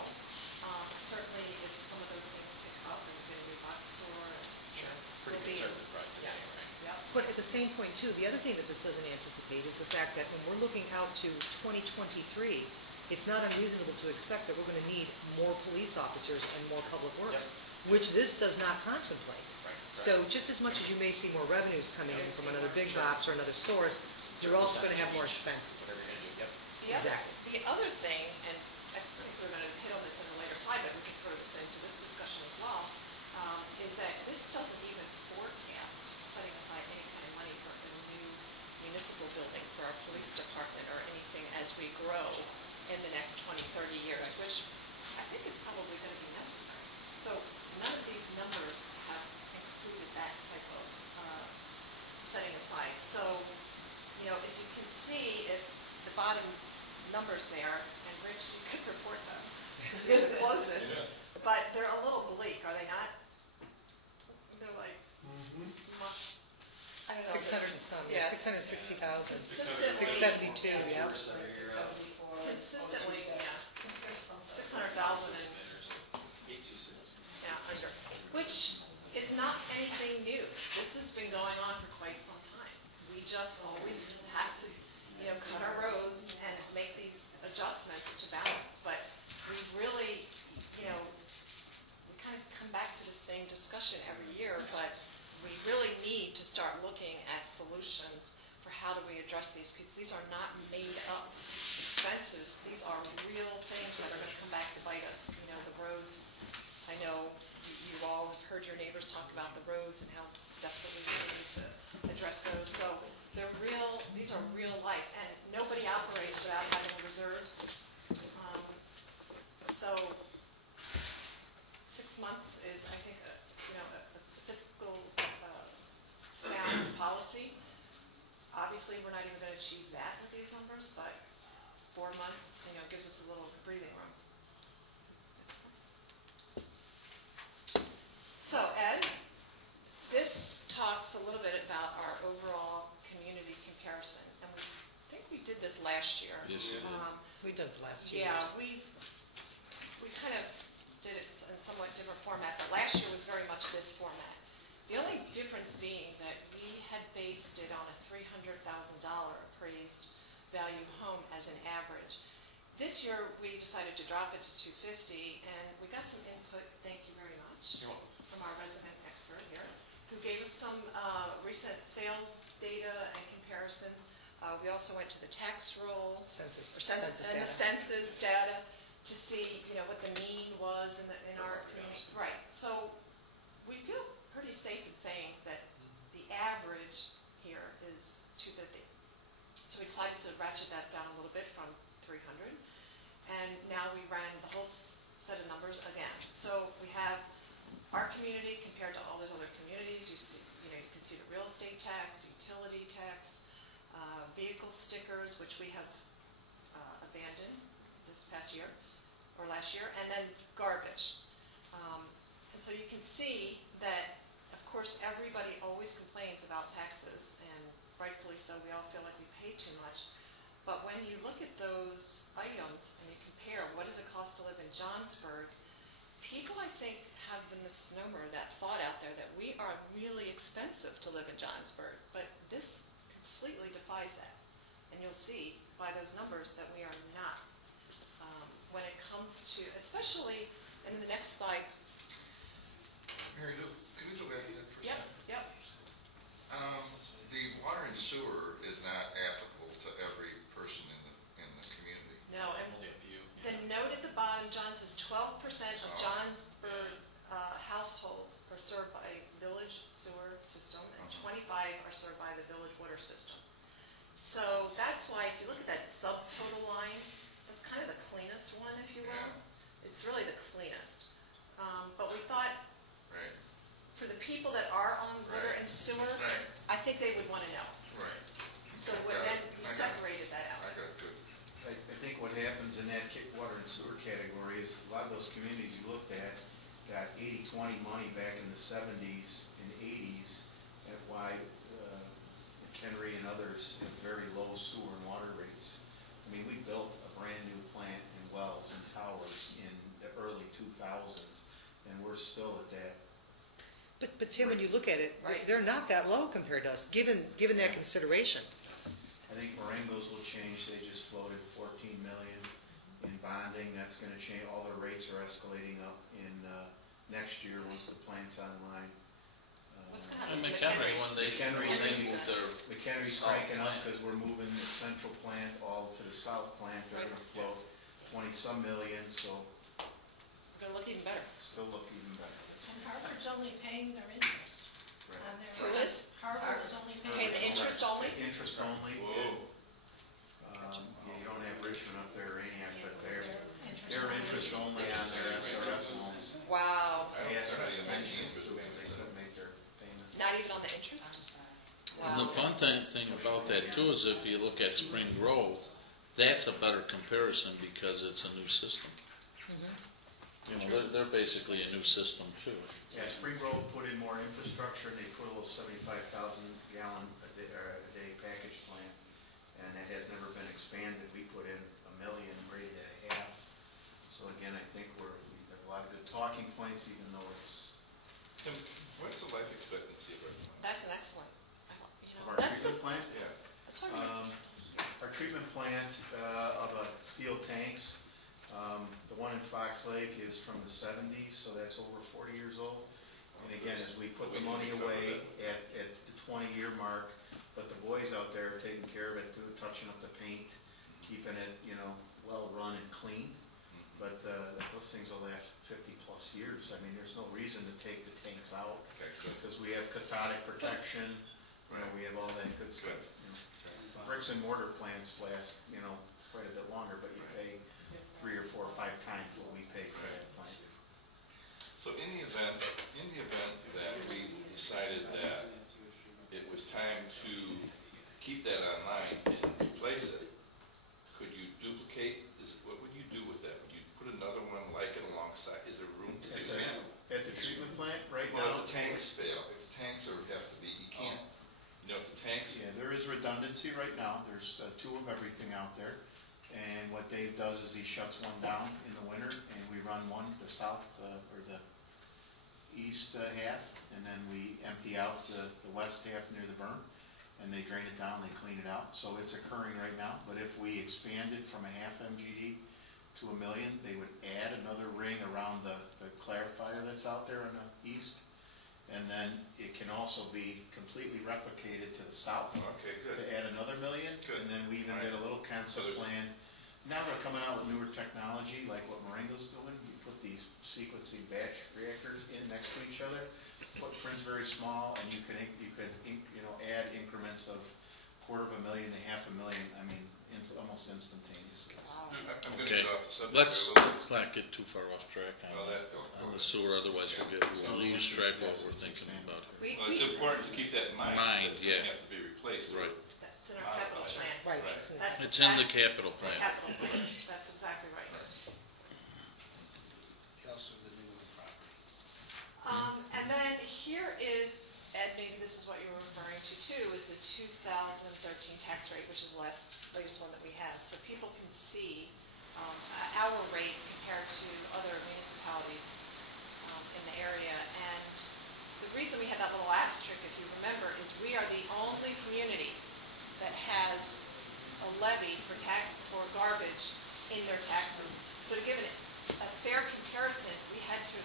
Certainly, if some of those things pick up and we get a new box store, Sure. Pretty we'll be- conservative right today, Yes. right? Yep. But at the same point, too, the other thing that this doesn't anticipate is the fact that when we're looking out to 2023, it's not unreasonable to expect that we're going to need more police officers and more public works, which this does not contemplate. Right. So just as much as you may see more revenues coming in from another big box or another source, you're also going to have more expenses. Whatever you're going to do, yep. Exactly. The other thing, and I think we're going to hit on this in a later slide, but we can throw this into this discussion as well, is that this doesn't even forecast setting aside any kind of money for a new municipal building for our police department or anything as we grow in the next 20, 30 years, which I think is probably going to be necessary. So none of these numbers have included that type of setting aside. So, if you can see if the bottom numbers there, and Rich, you could report them, because you're the closest, but they're a little bleak, are they not? They're like, I don't know. 600 and some, Yeah. 660,000. Consistently. 672, yeah. Consistently, yeah. 600,000 under, which is not anything new. This has been going on for quite some time. We just always have to, cut our roads and make these adjustments to balance. But we really, we kind of come back to the same discussion every year, but we really need to start looking at solutions for how do we address these, because these are not made up expenses. These are real things that are going to come back to bite us. The roads, I know you all have heard your neighbors talk about the roads and how desperately we need to address those. So these are real life, and nobody operates without having reserves. So 6 months is, I think, a fiscal sound policy. Obviously, we're not even going to achieve that with these numbers, but 4 months, gives us a little breathing room. So, Ed, this talks a little bit about our overall community comparison, and I think we did this last year. Yes, we did. We did it last year. Yeah, we kind of did it in somewhat different format, but last year was very much this format. The only difference being that we had based it on a $300,000 appraised value home as an average. This year, we decided to drop it to $250,000, and we got some input, thank you very much, You're welcome. from our resident expert here, who gave us some recent sales data and comparisons. We also went to the tax roll, Census and the data. census data, to see, what the mean was in our community. Right, so we feel pretty safe in saying that the average here is 250. So we decided to ratchet that down a little bit from 300, and now we ran the whole set of numbers again. So we have our community compared to all those other communities. You see, you can see the real estate tax, utility tax, vehicle stickers, which we have abandoned this past year or last year, and then garbage. And so you can see that, of course, everybody always complains about taxes, and rightfully so. We all feel like we pay too much. But when you look at those items and you compare what does it cost to live in Johnsburg, people, I think, have the misnomer, that thought out there that we are really expensive to live in Johnsburg. But this completely defies that. And you'll see by those numbers that we are not. When it comes to, especially in the next slide. Mary Lou, can we go back to that for a second? Yep. The water and sewer is not applicable to every person in the community. No, and Only a few. the note at the bottom, John, says 12% of Johnsburg households are served by village sewer system, and 25 are served by the village water system. So that's why, if you look at that subtotal line, that's kind of the cleanest one, if you will. Yeah. It's really the cleanest. But we thought, Right. for the people that are on water Right. and sewer, Right. I think they would want to know. Right. So Got then it. we I got it. separated that out. I got it, good. I think what happens in that water and sewer category is a lot of those communities you looked at got 80-20 money back in the 70s and 80s, at why McHenry and others had very low sewer and water rates. I mean, we built a brand new plant in Wells and Towers in the early 2000s, and we're still at that. But Tim, when you look at it, Right. they're not that low compared to us, given that consideration. I think Marengo's will change. They just floated 14 million in bonding. That's going to change. All the rates are escalating up in next year once the plant's online. What's going to happen And with McHenry, McHenry's? when they moved their McHenry's South cranking up plant. because we're moving the central plant all to the south plant. They're Right. going to float 20-some million, so We're going to look even better. still look even better. And Harvard's only paying their interest on their. Who is? Harvard is only Pay paying. the interest only? Interest only. Whoa. Yeah, you don't have Richmond up there or Antioch, but they're Their interest only on their SRF loans. Wow. I asked for the amendments too, because they couldn't make their payments. Not even on the interest? And the fun thing about that too is if you look at Spring Grove, that's a better comparison because it's a new system. You know, they're basically a new system too. Yeah, Spring Grove put in more infrastructure, and they put a little 75,000 gallon a day package plant, and that has never been expanded. We put in 1 million, rated at a half. So again, I think we have a lot of good talking points, even though it's Tim, what's the life expectancy of our plant? That's an excellent, of our that's the, treatment plant. Yeah. that's why we, Our treatment plant of steel tanks, the one in Fox Lake is from the 70s, so that's over 40 years old. And again, as we put the money away at the 20-year mark, but the boys out there are taking care of it, too, touching up the paint, keeping it, well run and clean. But those things will last 50-plus years. I mean, there's no reason to take the tanks out Okay, good. because we have cathodic protection. We have all that good stuff. Bricks and mortar plants last, quite a bit longer, but you pay 3 or 4 or 5 times what we pay for that plant. So in the event that we decided that it was time to keep that online and replace it, could you duplicate, what would you do with that? Would you put another one like it alongside? Is there room to expand? At the treatment plant right Well, now, if the tanks fail, if the tanks have to be, you can't. If the tanks, yeah, there is redundancy right now. There's 2 of everything out there. And what Dave does is he shuts one down in the winter, and we run one, the south or the east half, and then we empty out the west half near the burn, and they drain it down, they clean it out. So it's occurring right now, but if we expanded from a half MGD to 1 million, they would add another ring around the clarifier that's out there on the east, and then it can also be completely replicated to the south okay, good. to add another 1 million. Good. And then we even did a little concept plan now they're coming out with newer technology, like what Marengo's doing. You put these sequencing batch reactors in next to each other, footprint's very small, and you could add increments of $250,000 to $500,000. I mean, almost instantaneously. I'm going to Okay, get off the subject. let's a little bit. not get too far off track Well, on that's go. the sewer, otherwise we'll lose track of what we're thinking about. Well, it's important to keep that in mind. Mind, It's yeah. going to have to be replaced. Right. That's in our capital plan. Right. Right. That's- It's in the that's capital the plan. capital plan. That's exactly right. Also the new property. And then here is, Ed, maybe this is what you were referring to too, is the 2013 tax rate, which is the latest one that we have. So people can see our rate compared to other municipalities in the area. And the reason we had that little asterisk, if you remember, is we are the only community that has a levy for garbage in their taxes. So to give a fair comparison, we had to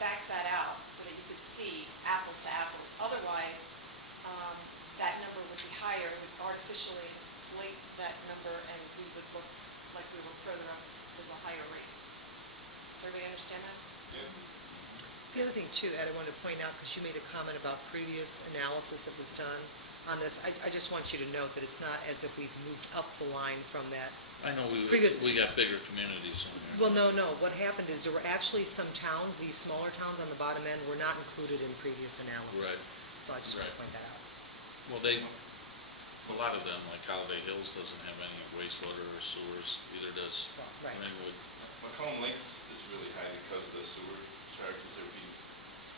back that out so that you could see apples to apples. Otherwise, that number would be higher. It would artificially inflate that number, and we would look like we were further up. There's a higher rate. Does everybody understand that? The other thing too, Ed, I wanted to point out, because you made a comment about previous analysis that was done on this, I just want you to note that it's not as if we've moved up the line from that. I know we Previously- got bigger communities in there. Well, no. What happened is there were actually some towns, these smaller towns on the bottom end, were not included in previous analysis. Right. So I just want to Right. point that out. Well, a lot of them, like Holiday Hills, doesn't have any wastewater or sewers, either does Well, right. Ringwood. Macomb Lakes is really high because of the sewer charges that are being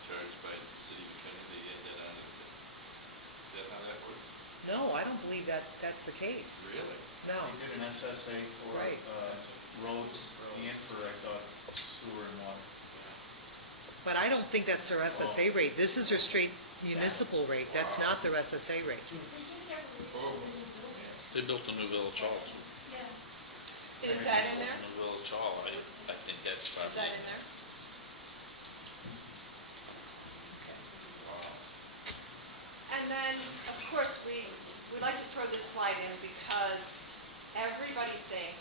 charged by the city of McHenry. They add that on. Is that how that works? No, I don't believe that's the case. Really? No. They did an SSA for Right. roads and for, I thought, sewer and water. But I don't think that's their SSA rate. This is their straight municipal rate. That's not their SSA rate. Oh. They built a new Village Hall. Yeah. Is that in there? New Village Hall, I think that's Is probably. that in there? And then, of course, we like to throw this slide in because everybody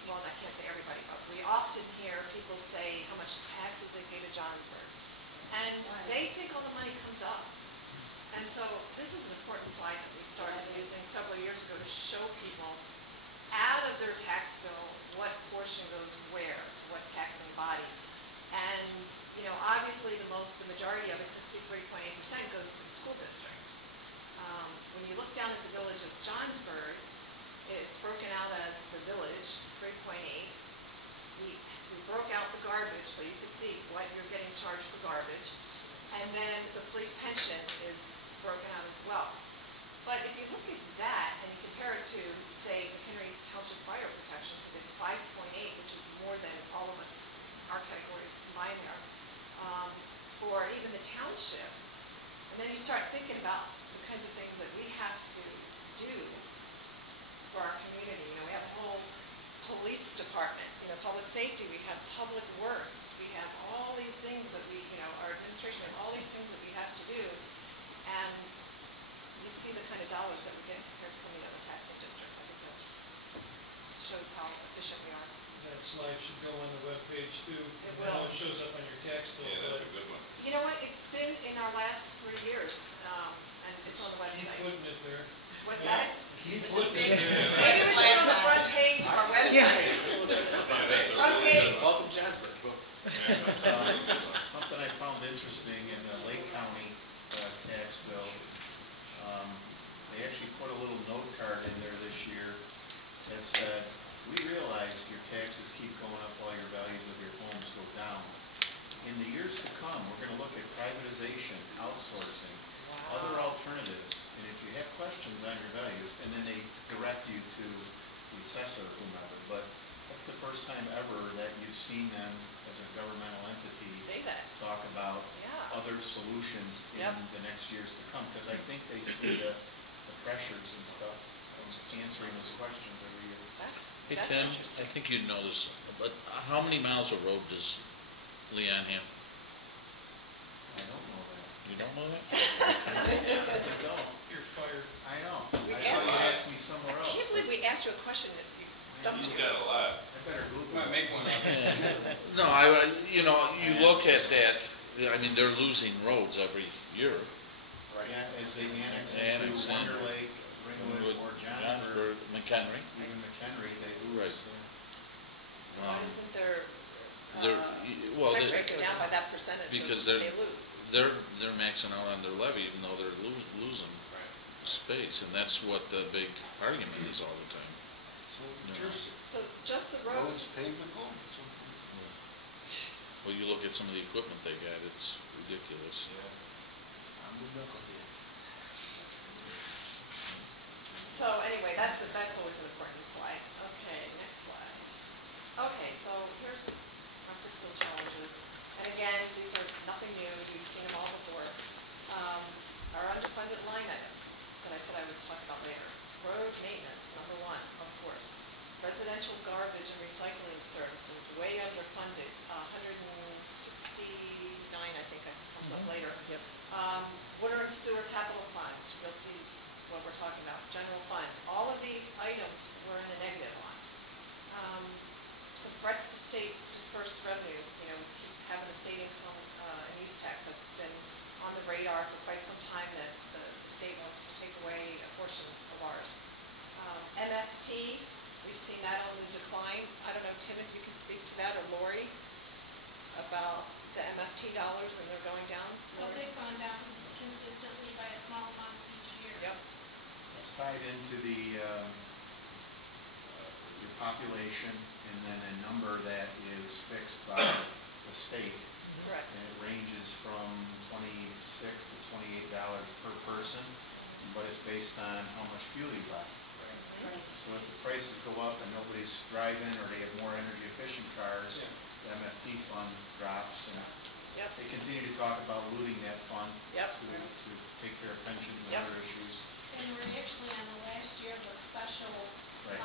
well, I can't say everybody, but we often hear people say how much taxes they pay to Johnsburg. And they think all the money comes to us. And so this is an important slide that we started using several years ago to show people out of their tax bill what portion goes where, to what taxing body. And, obviously the majority of it, 63.8%, goes to the school district. When you look down at the village of Johnsburg, it's broken out as the village, 3.8. We broke out the garbage so you could see what you're getting charged for garbage. And then the police pension is broken out as well. But if you look at that and you compare it to, say, McHenry Township Fire Protection, it's 5.8, which is more than all of us, our categories combined there, for even the township. And then you start thinking about the kinds of things that we have to do for our community. We have a whole police department, public safety, we have public works, we have all these things that our administration, we have all these things that we have to do. And you see the kind of dollars that we get compared to some of the other taxing districts. I think that shows how efficient we are. That slide should go on the webpage too. It I know will. it shows up on your tax bill, Yeah, but that's a good one. You know what? It's been in our last 3 years, and it's on the keep website. putting it there. What's that? Keep putting it there. Maybe we should put it on the front page of our website. Front page. Welcome, Jasper. Boom. Something I found interesting in the Lake County tax bill, they actually put a little note card in there this year that said, we realize your taxes keep going up while your values of your homes go down. In the years to come, we're going to look at privatization, outsourcing, other alternatives, and if you have questions on your values, and then they direct you to the assessor or whomever, but that's the first time ever that you've seen them as a governmental entity Say that. talk about Yeah. other solutions in Yep. the next years to come, because I think they see the pressures and stuff of answering those questions every year. Hey, That's Tim, I interesting. think you know this, but how many miles of road does Leon have? I don't know that. You don't know that? Yes, I don't. You're fired. I know. We I asked- thought you asked me somewhere I else. can't believe we asked you a question that you stumped He's you. got a lot. I've better Google. Might make one up. No, you know, you look at that, I mean, they're losing roads every year. Right. Yeah, as they annex Annex into in. Wonder Lake, Ringwood, or Johnsburg, McHenry. even McHenry, they Right. lose. So why isn't their They're, well, tax they- rate go down by that percentage? because they they're- lose? they're maxing out on their levy even though they're losing Right. space, and that's what the big argument is all the time. So just So just the roads roads, pavable? Well, you look at some of the equipment they got, it's ridiculous. I'm the knucklehead. so anyway, that's always an important slide. Okay, next slide. Okay, so here's our fiscal challenges. And again, these are nothing new, you've seen them all before. Our underfunded line items that I said I would talk about later. Road maintenance, number one, of course. Residential garbage and recycling services, way underfunded, 169, I think, comes up later. Yep. Water and sewer capital fund, you'll see what we're talking about. General fund, all of these items were in the negative line. Some threats to state dispersed revenues, you know, we keep having the state income and use tax that's been on the radar for quite some time that the state wants to take away a portion of ours. MFT, we've seen that on the decline. I don't know, Tim, if you can speak to that, or Lori, about the MFT dollars, and they're going down? Well, they've gone down consistently by a small amount each year. Yep. It's tied into the, your population and then a number that is fixed by the state. Correct. And it ranges from $26 to $28 per person, but it's based on how much fuel you buy. So if the prices go up and nobody's driving or they have more energy efficient cars, the MFT fund drops, and Yep. they continue to talk about looting that fund Yep. to take care of pensions and Yep. other issues. And we're actually on the last year of a special, Right.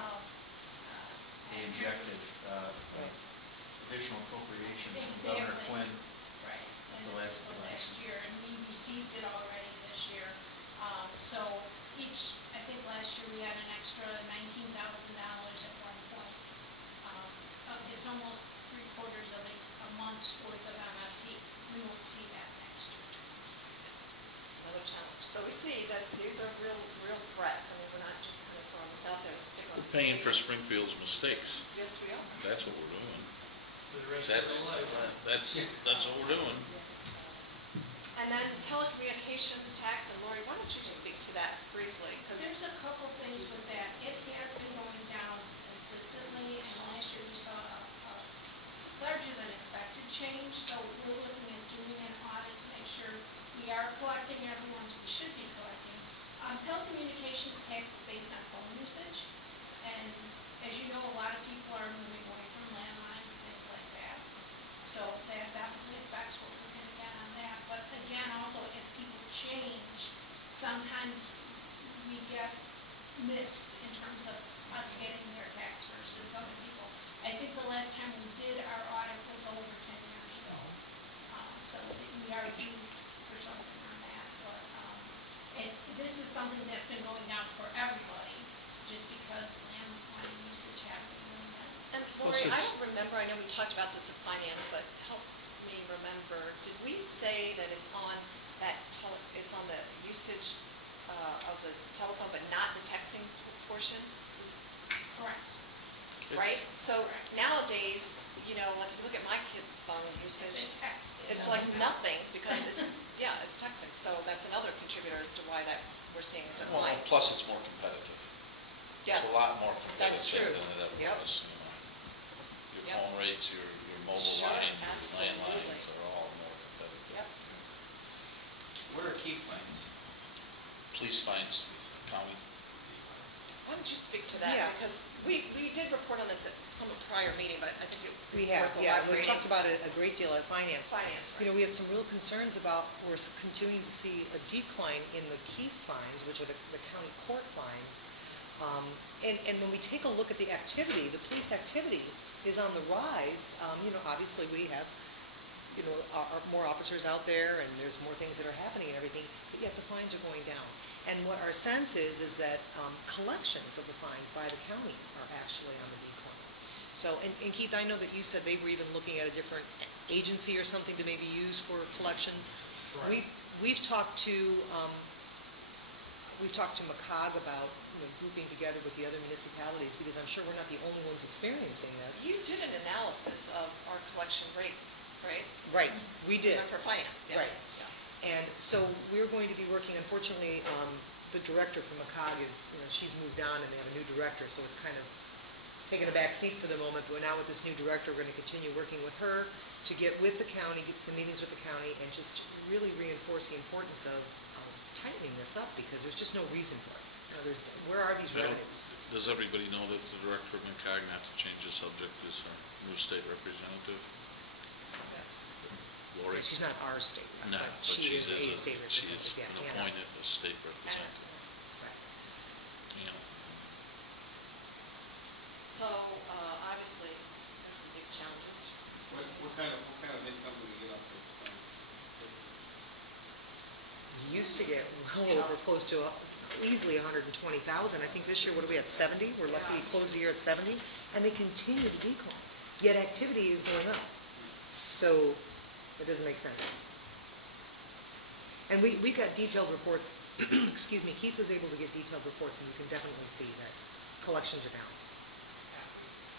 They injected additional appropriations from Governor Exactly. Quinn. right, and The this last is the election. last year, and we received it already this year. So each, I think last year we had an extra $19,000 at one point. It's almost 3/4 of a month's worth of MFT. We won't see that next year. Another challenge. So we see that these are real threats. I mean, we're not just kind of throwing this out there to stick on. We're paying for Springfield's mistakes. Yes, we are. That's what we're doing. For the rest of That's, their life. that's what we're doing. And then telecommunications tax, and Lori, why don't you speak to that briefly? 'Cause There's a couple things with that. It has been going down consistently, and last year we saw a larger than expected change, so we're looking at doing an audit to make sure we are collecting everyone's we should be collecting. Telecommunications tax is based on phone usage, and as you know, a lot of people are moving away from landlines, things like that. So that definitely affects what we're going to get on that. But again, also as people change, sometimes we get missed in terms of us getting their tax versus other people. I think the last time we did our audit was over 10 years ago. So we are due for something on that. But this is something that's been going down for everybody, just because landline usage has been really bad. And Well, Lori, I since- don't remember, I know we talked about this in finance, but help me remember, did we say that it's on it's on the usage of the telephone, but not the texting portion? Correct. Right? So nowadays, you know, like you look at my kids' phone usage, It's texted. it's like nothing because it's texting. So that's another contributor as to why that we're seeing a Well, decline. plus it's more competitive. Yes. It's a lot more That's competitive true. than it ever Yep. was. You know. Your Yep. phone rates, your mobile Sure, lines, your absolutely. landlines are all more competitive. Yep. What are key fines? Police fines, county. Why don't you speak to that? Yeah. Because we did report on this at some prior meeting, but I think it We have, worth yeah, we elaborating. talked about it a great deal at finance. Finance, You know, right? we have some real concerns about, we're continuing to see a decline in the key fines, which are the county court fines. And when we take a look at the activity, the police activity is on the rise. You know, obviously we have, you know, our more officers out there and there's more things that are happening and everything, but yet the fines are going down. And what our sense is that collections of the fines by the county are actually on the decline. So, and Keith, I know that you said they were even looking at a different agency or something to maybe use for collections. We've talked to McCog about grouping together with the other municipalities, because I'm sure we're not the only ones experiencing this. You did an analysis of our collection rates, right? Right, we did. For finance, yeah. Right. And so we're going to be working, unfortunately, the director from McCog is, she's moved on and they have a new director, so it's kind of taking a back seat for the moment. But now with this new director, we're going to continue working with her to get with the county, get some meetings with the county, and just really reinforce the importance of tightening this up, because there's just no reason for it. Where are these revenues? Does everybody know that the director of McCog, not to change the subject, is our new state representative? Lori? She's not our state rep, No, but she is a state She representative. is an appointed state representative. Right. Yeah. So, obviously, there's some big challenges. What kind of income do we get off those funds? We used to get well over close to easily 120,000. I think this year, what are we at, 70? We're lucky we closed the year at 70, and they continue to decline. Yet activity is going up. So it doesn't make sense. And we got detailed reports. Excuse me, Keith was able to get detailed reports, and you can definitely see that collections are down.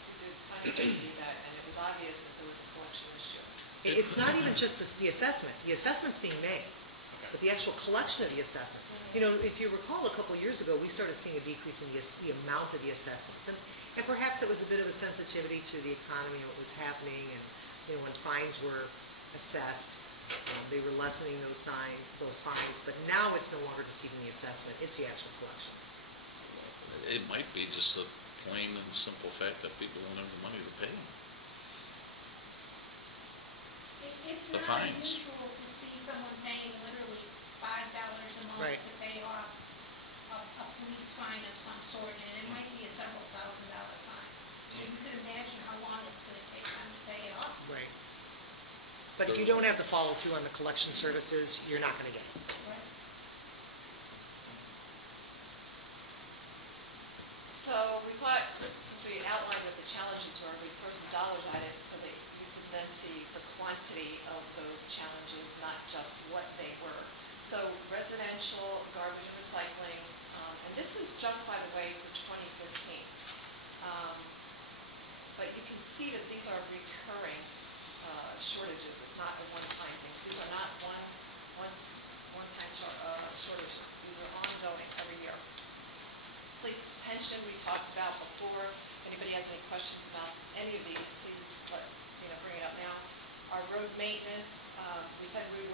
We did finally do that, and it was obvious that there was a collection issue. It's not even just the assessment. The assessment's being made, but the actual collection of the assessment. If you recall, a couple of years ago, we started seeing a decrease in the amount of the assessments. And perhaps it was a bit of a sensitivity to the economy and what was happening. And when fines were assessed, they were lessening those fines. But now it's no longer just even the assessment. It's the actual collections. It might be just the plain and simple fact that people don't have the money to pay them. It's The not fines. unusual to see someone paying literally $5 a month Right. to pay off a police fine of some sort, and it might be a several $1,000 fine. So you can imagine how long it's going to take them to pay it off. Right. But if you don't have the follow-through on the collection services, you're not going to get it. Right? So we thought, since we outlined what the challenges were, we'd throw some dollars at it so that you could then see the quantity of those challenges, not just what they were. So residential, garbage and recycling, and this is just, by the way, for 2015. But you can see that these are recurring shortages. It's not a one-time thing. These are not one-time shortages. These are ongoing every year. Police pension we talked about before. If anybody has any questions about any of these, please bring it up now. Our road maintenance, we said we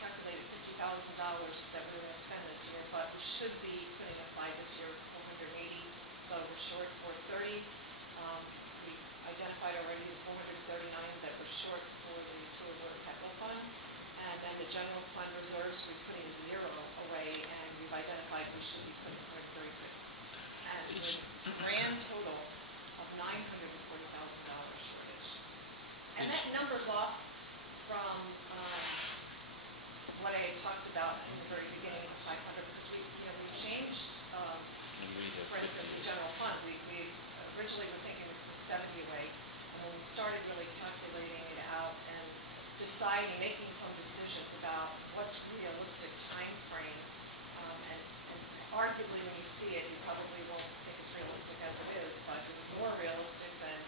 calculated $50,000 that we were going to spend this year, but we should be putting aside this year $480, so we're short $430. We identified already the $439 that we're short for the sewer water capital fund, and then the general fund reserves, we put in zero away, and we've identified we should be putting 136. And it's a grand total of $940,000 shortage. And that number's off from what I had talked about in the very beginning of 500, because we changed, for instance, the general fund. We originally were thinking we put 70 away, and when we started really calculating it out and making some decisions about what's realistic time frame, and arguably when you see it, you probably won't think it's realistic as it is, but it was more realistic than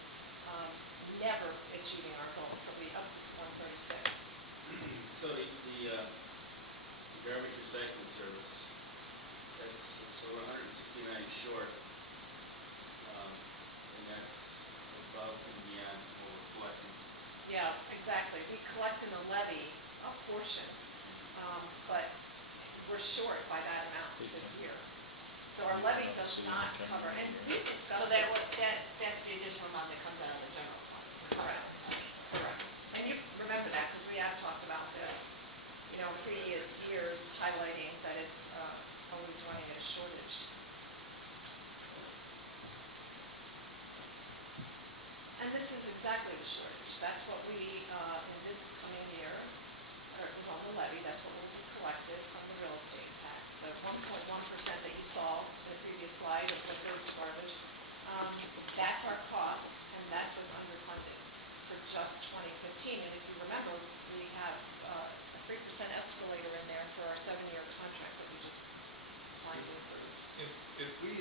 never achieving our goals, so we upped it to 136. So the garbage recycling service, so we're 169 short, and that's above and beyond what we're collecting. Yeah, exactly. We collect in a levy a portion, but we're short by that amount this year. So our levy does not cover, and we discussed So this. that's the additional amount that comes out of the general fund. Correct. Correct. And you remember that, because we have talked about this, in previous years, highlighting that it's always running at a shortage. And this is exactly the shortage. That's what we, in this coming year, it was on the levy, that's what will be collected from the real estate tax. The 1.1% that you saw in the previous slide of what goes to garbage, That's our cost, and that's what's underfunded for just 2015. And if you remember, we have a 3% escalator in there for our 7-year contract that we just signed into. If we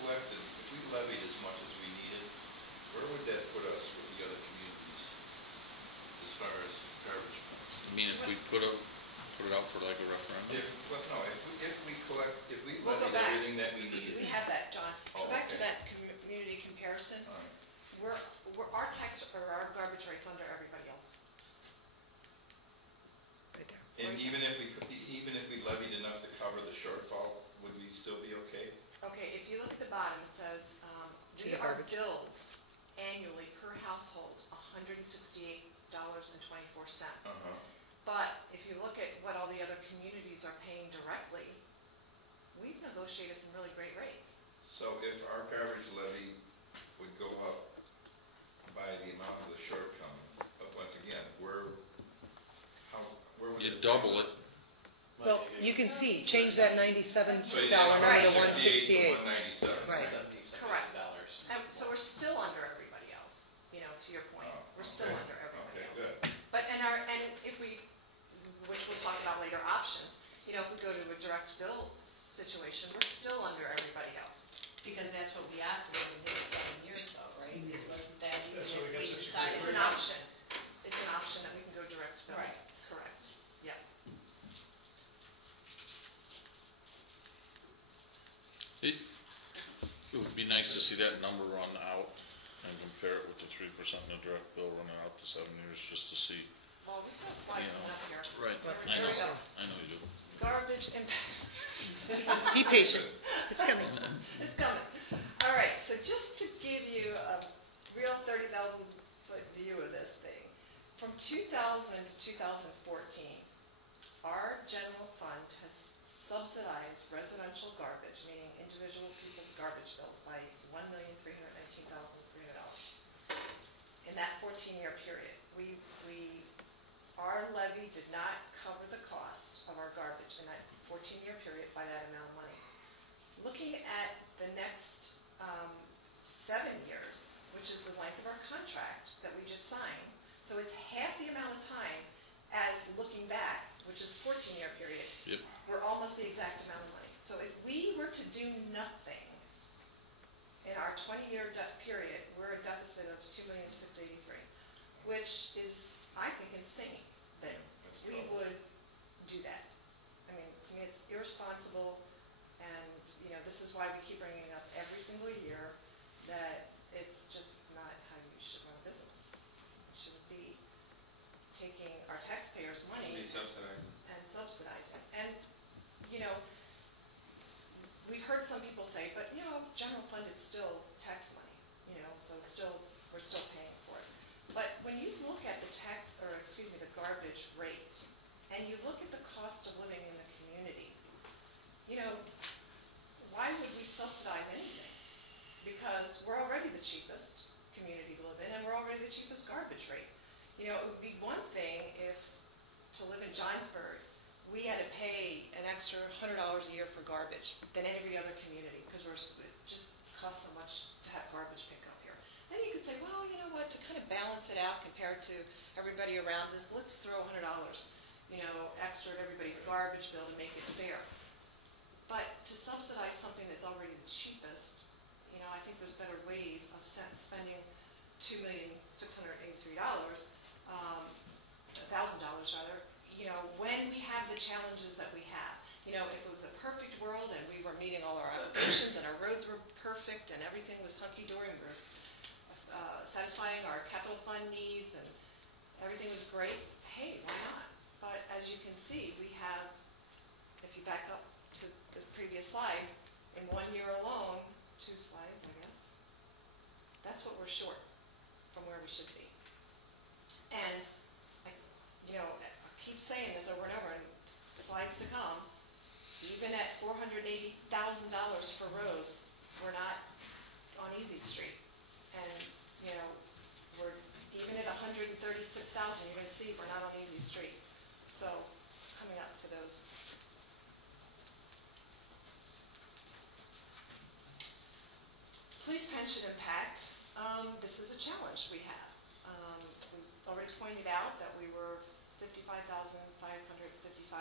collected, if we levied as much as we needed, where would that put us with the other communities as far as garbage? I mean, if we put it out for like a referendum? If we We'll go levied back. everything that we needed. We have that, John. Go Oh, back to okay. that community comparison. All right. Our tax, or our garbage rate's under everybody else. Right there. And even if we levied enough to cover the shortfall, would we still be okay? Okay, if you look at the bottom, it says, To we the are garbage. billed annually per household $168.24. But if you look at what all the other communities are paying directly, we've negotiated some really great rates. So if our garbage levy would go up by the amount of the shortcoming, but once again, where would You it double it. Well, you can see, change that $97 So you number to did 168. 168 to 197. Right. Correct. $70 And so we're still under everybody else, to your point. Oh, We're still okay. under everybody Okay, else. good. But, and if we, which we'll talk about later, options, if we go to a direct bill situation, we're still under everybody else. Because that's what we opted when we did 7 years ago, right? It wasn't that even That's if what we got we such a decided. It's an option. It's an option that we can go direct bill. Right. Correct. Yeah. It would be nice to see that number run out and compare it with the 3% in the direct bill running out to 7 years, just to see. Well, we've got a slide Yeah. coming up here. Right, There I know, we go. I know you do. Garbage impact. Be patient, it's coming. It's coming. All right, so just to give you a real 30,000-foot view of this thing, from 2000 to 2014, our general fund has subsidized residential garbage, meaning individual people's garbage bills, by $1,319,300. In that 14-year period, our levy did not cover the cost of our garbage in that 14-year period by that amount of money. Looking at the next 7 years, which is the length of our contract that we just signed, so it's half the amount of time as looking back, which is 14-year period. Yep. We're almost the exact amount of money. So if we were to do nothing in our 20-year period, we're a deficit of $2,683,000, which is, I think, insane that we would do that. I mean, to me, it's irresponsible, and, this is why we keep bringing it up every single year, that it's just not how you should run a business. You shouldn't be taking our taxpayers' money Be subsidizing. and subsidizing. And, we've heard some people say, but, general fund is still tax money, so we're still paying for it. But when you look at the the garbage rate, and you look at the cost of living in the community, why would we subsidize anything? Because we're already the cheapest community to live in, and we're already the cheapest garbage rate. It would be one thing if, to live in Johnsburg, we had to pay an extra $100 a year for garbage than every other community, because it just costs so much to have garbage pickup here. Then you could say, well, you know what, to kind of balance it out compared to everybody around us, let's throw $100, extra at everybody's garbage bill to make it fair. But to subsidize something that's already the cheapest, I think there's better ways of spending $2,683,000, $1,000 rather, when we have the challenges that we have. If it was a perfect world and we were meeting all our obligations and our roads were perfect and everything was hunky-dory and we were satisfying our capital fund needs and everything was great, hey, why not? But as you can see, we have, if you back up to the previous slide, in 1 year alone, 2 slides, I guess, that's what we're short from where we should be. And, I keep saying this over and over, and slides to come, even at $480,000 for roads, we're not on Easy Street. And, we're even at $136,000, you're going to see we're not on Easy Street. So, coming up to those. Police pension impact, this is a challenge we have. We already pointed out that we were 55,555,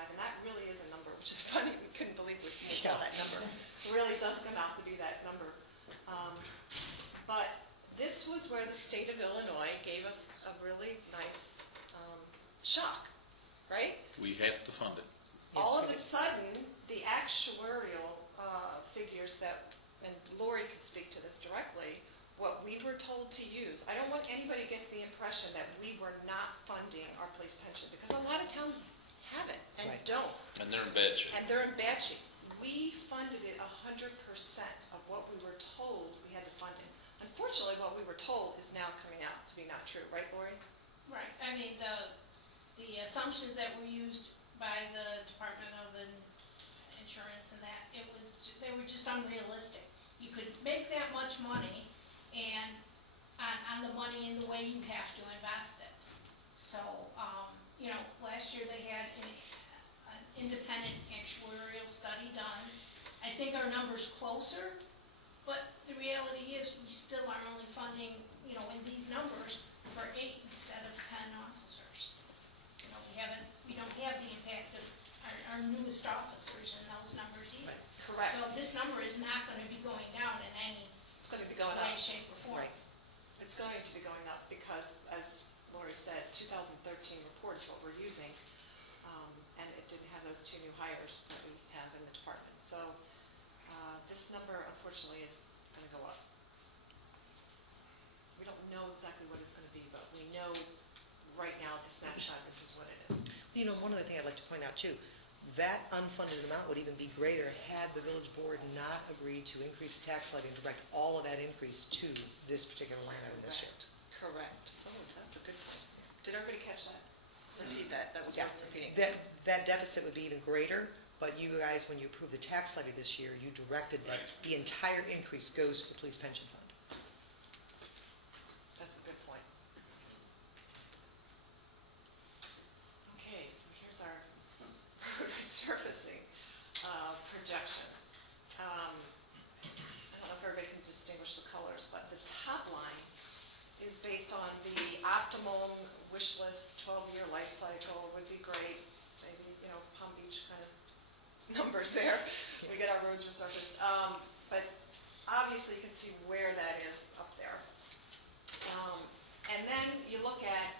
and that really is a number, which is funny. We couldn't believe we saw that number. It really does come out to be that number. But this was where the state of Illinois gave us a really nice shock, right? We have to fund it. All of a sudden, the actuarial figures that, and Lori could speak to this directly, what we were told to use. I don't want anybody to get the impression that we were not funding our police pension, because a lot of towns have it and Right. don't. And they're in bad shape. And they're in bad shape. We funded it 100% of what we were told we had to fund it. Unfortunately, what we were told is now coming out to be not true, right, Lori? Right, I mean, the assumptions that were used by the Department of Insurance and that, they were just unrealistic. You could make that much money and on the money in the way you have to invest it. So, last year they had an independent actuarial study done. I think our number's closer, but the reality is we still are only funding, in these numbers for 8 instead of 10 officers. We don't have the impact of our newest officers in those numbers either. Correct. So this number is not going to be going down in any It's going to be going way, up. shape, or form. Right. It's going to be going up because, as Lori said, 2013 report is what we're using, and it didn't have those 2 new hires that we have in the department. So this number, unfortunately, is going to go up. We don't know exactly what it's going to be, but we know right now, the snapshot, this is what it is. One other thing I'd like to point out too, that unfunded amount would even be greater had the village board not agreed to increase tax levy and direct all of that increase to this particular line item this year. Correct. Oh, that's a good point. Did everybody catch that? Repeat that. That was Yeah. worth repeating. That deficit would be even greater, but you guys, when you approved the tax levy this year, you directed that the entire increase goes to the police pension fund. That's a good point. Okay, so here's our resurfacing projections. I don't know if everybody can distinguish the colors, but the top line is based on the optimum wish list 12-year life cycle. Would be great. Maybe, Palm Beach kind of numbers there. We get our roads resurfaced. But obviously you can see where that is up there. And then you look at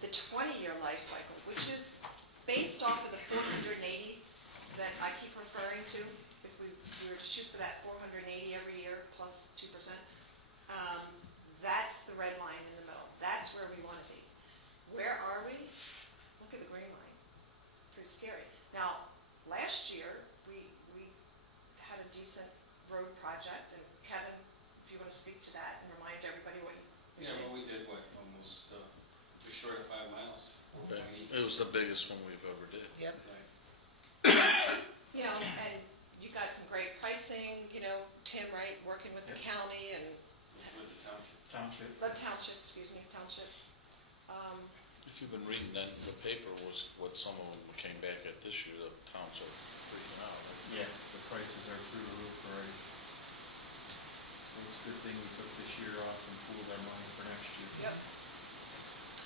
the 20-year life cycle, which is based off of the 480 that I keep referring to. If we were to shoot for that 480 every year plus 2%, that's the red line in the middle. That's where we want to be. Where are we? Look at the green line. Pretty scary. Now, last year, we had a decent road project, and Kevin, if you want to speak to that and remind everybody what you Yeah, well, we did almost just short of 5 miles. 4.8. It was the biggest one we've ever did. Yep. And you got some great pricing, Tim, right, working with the county and With the township. Township. township. If you've been reading that, the paper was what some of them came back at this year, the towns are freaking out. Yeah, the prices are through the roof already. So it's a good thing we took this year off and pooled our money for next year. Yep.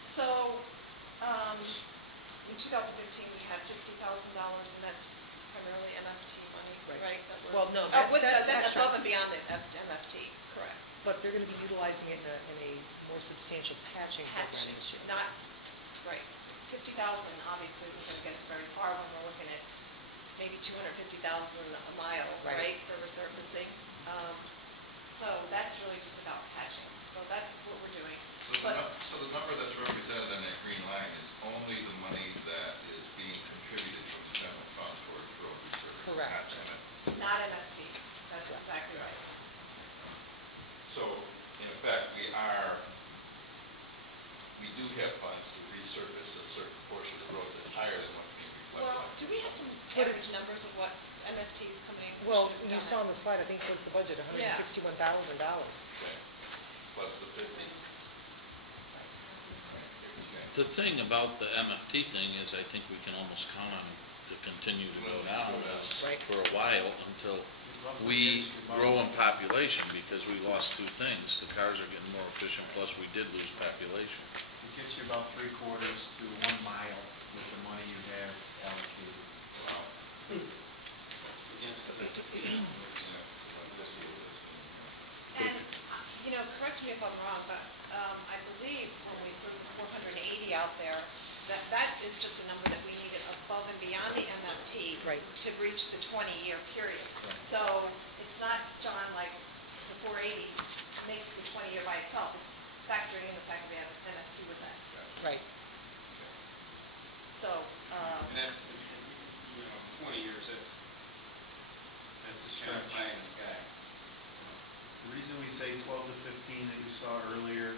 So, in 2015, we had $50,000, and that's primarily MFT money, Right. right? Well, no, that's that's that's extra. above and beyond the MFT, correct. But they're going to be utilizing it in a more substantial patching program Patching, this year. not, right. 50,000 obviously isn't going to get us very far when we're looking at maybe 250,000 a mile, Right. right, for resurfacing. So that's really just about patching. So that's what we're doing. So the number that's represented on that green line is only the money that is being contributed from the general fund towards road resurfacing. Correct. Not MFT. That's exactly right. So, in effect, we do have funds to resurface a certain portion of the road that's higher than what's being reflected. Well, do we have some But average it's- numbers of what MFT is coming? Well, should you have saw done on the slide, I think, what's the budget, $161,000. Okay. Plus the 50. The thing about the MFT thing is I think we can almost count on it to continue to go down Right. for a while until roughly we gets you about- grow in population because we lost two things. The cars are getting more efficient, plus we did lose population. It gets you about 3/4 to 1 mile with the money you have allocated. Against the And, correct me if I'm wrong, but I believe when we threw the 480 out there, that is just a number that we needed above and beyond the MFT Right. to reach the 20-year period. Right. So it's not, John, like the 480 makes the 20-year by itself. It's factoring in the fact that we have an MFT with that. Right. So, And that's, 20 years, that's just kind of pie in the sky. The reason we say 12 to 15 that you saw earlier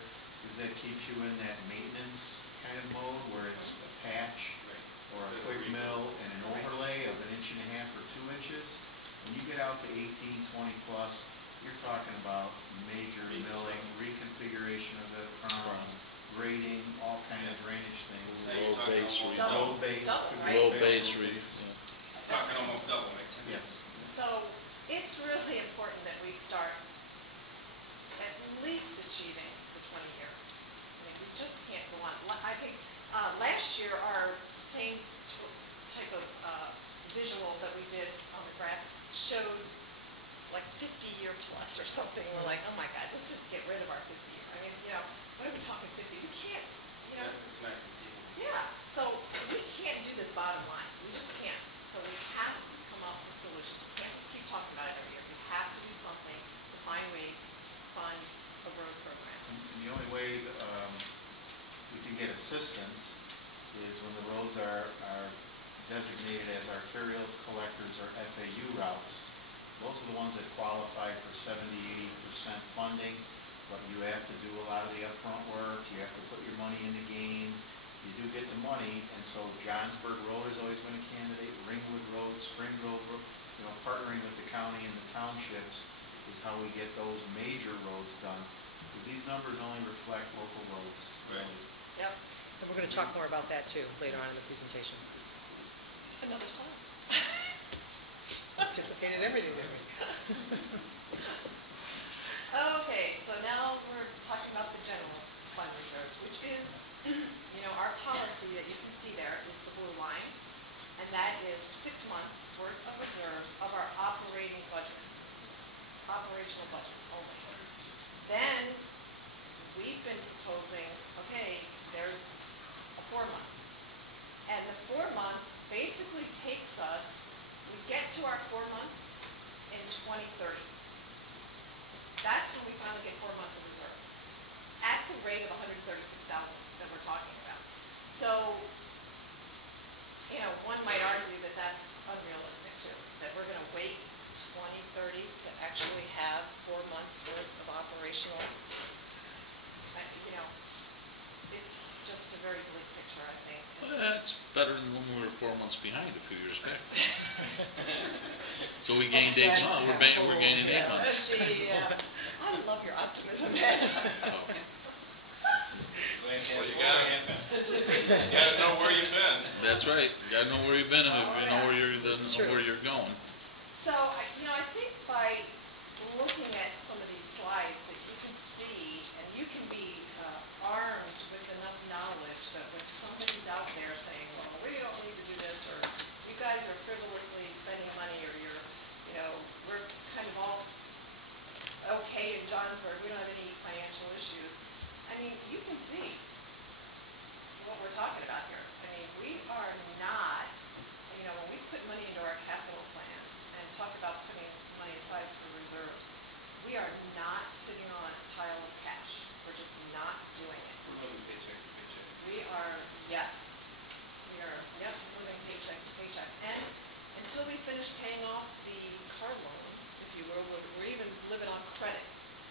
is that keeps you in that maintenance kind of mode where it's a patch or a quick mill and an overlay of 1.5 or 2 inches. When you get out to 18, 20 plus, you're talking about major milling, reconfiguration of the crowns, grading, all kind of drainage things. So you're Low talking base almost Double. Low base. Double, could right? be Low fair, base low reef, talking almost double, like 10 Yes. So it's really important that we start at least achieving the 20-year. I mean, we just can't go on. I think last year our same type of visual that we did on the graph showed like 50-year plus or something. We're like, oh my God, let's just get rid of our 50-year. I mean, what are we talking 50? We can't, It's not conceivable. yeah, so we can't do this bottom line. We just can't. So we have to come up with solutions. We can't just keep talking about it every year. We have to do something to find ways to fund a road program. And the only way we can get assistance is when the roads are designated as arterials, collectors, or FAU routes. Those are the ones that qualify for 70, 80% funding, but you have to do a lot of the upfront work, you have to put your money in the game, you do get the money, and so Johnsburg Road has always been a candidate, Ringwood Road, Spring Grove Road, partnering with the county and the townships is how we get those major roads done, because these numbers only reflect local roads. Right. Yep. And we're going to talk more about that too later on in the presentation. Another slide. Anticipated everything, didn't we? Okay, so now we're talking about the general fund reserves, which is, our policy that you can see there is the blue line, and that is 6 months worth of reserves of our operational budget only. Then we've been proposing, okay, there's a 4-month, and the 4-month basically takes us, we get to our 4 months in 2030. That's when we finally get 4 months of reserve, at the rate of 136,000 that we're talking about. So, one might argue that that's unrealistic too, that we're going to wait to 2030 to actually have 4 months worth of operational, it's just a very bleak picture, I think. That's better than when we were 4 months behind a few years back. So we gained 8 months. We're gaining 8 months. I love your optimism, Ed. Well, you gotta know where you've been. That's right. You gotta know where you've been, and if you know where you're, then That's know true. where you're going. So, I think by looking at some of these slides that you can see, and you can be armed with enough knowledge that when somebody's out there saying, well, we don't need to do this, or you guys are frivolously spending money, or we're kind of all okay in Johnsburg, we don't have any financial issues. I mean, you can see what we're talking about here. I mean, we are not, when we put money into our capital plan and talk about putting money aside for reserves, we are not sitting on a pile of cash. We're just not doing it. We're living paycheck to paycheck. We are living paycheck to paycheck. And until we finish paying off the car loan, if you will, we're even living on credit.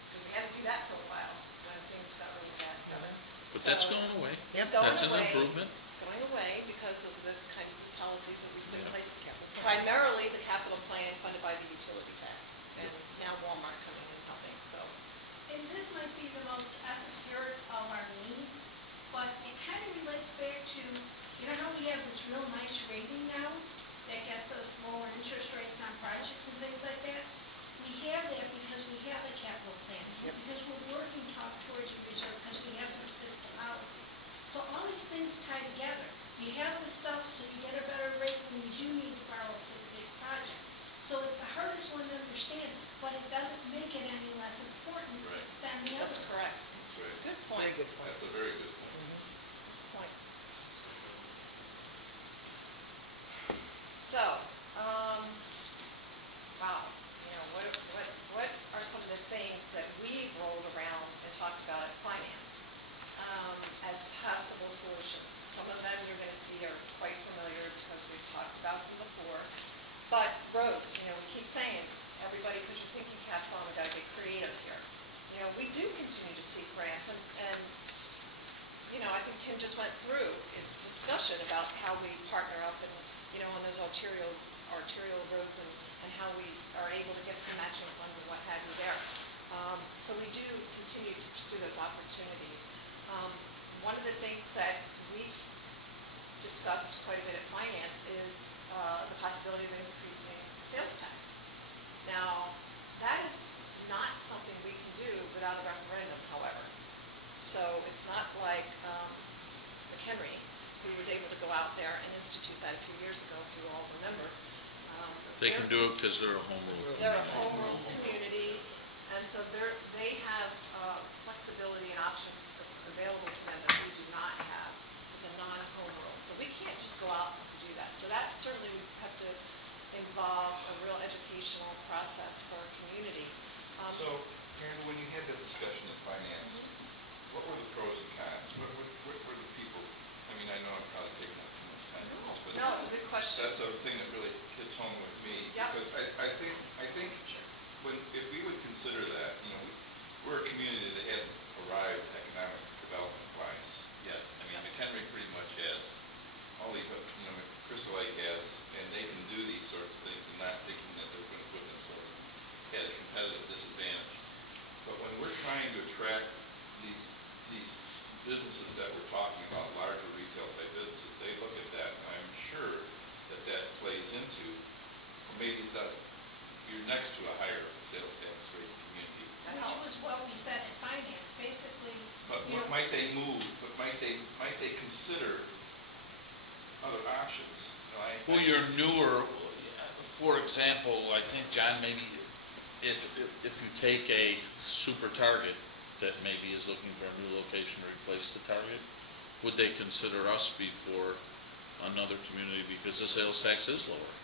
Because we had to do that for a while when things got really bad. But that's going away. It's going That's an away. improvement. It's going away because of the kinds of policies that we've put in place. Primarily the capital plan funded by the utility tax, and now Walmart coming and helping, so. And this might be the most esoteric of our needs, but it kind of relates back to, how we have this real nice rating now that gets us lower interest rates on projects and things like that? hardest one to understand, but it doesn't make it any less important Right. than the other. That's correct. That's right. Good Very point. good point. That's a very good point. Point. So, wow, what are some of the things that we've rolled around and talked about at finance as possible solutions? Some of them you're going to see are quite familiar because we've talked about them before. But roads, we keep saying, everybody put your thinking caps on, we got to get creative here. We do continue to seek grants, and I think Tim just went through a discussion about how we partner up and, on those arterial roads and how we are able to get some matching funds and what have you there. So we do continue to pursue those opportunities. One of the things that we've discussed quite a bit at finance is the possibility of increasing the sales tax. Now, that is not something we can do without a referendum, however. So it's not like McHenry, who was able to go out there and institute that a few years ago, if you all remember. They can do it because they're a home rule. They're a home rule community, and so they have flexibility and options available to them that we do not have as a non-home rule. So we can't just go out to do that. So that certainly would have to involve a real educational process for our community. So, Karen, when you had that discussion at finance, what were the pros and cons? What were the people? I mean, I know I'm probably taking up too much time. But No, it's a good question. that's a thing that really hits home with me. Yep. Because I think if we would consider that, we're a community that hasn't arrived economic development wise yet. I mean, McHenry pretty much has all these, Crystal Lake has, and they can do these sorts of things and not thinking that they're going to put themselves at a competitive disadvantage. But when we're trying to attract these businesses that we're talking about, larger retail type businesses, they look at that, and I'm sure that plays into, or maybe it doesn't. You're next to a higher sales tax rate community. Which was what we said in finance, basically. But what might they move? But might they consider other options? Well, you're newer. For example, I think, John, maybe if you take a super Target that maybe is looking for a new location to replace the Target, would they consider us before another community because the sales tax is lower?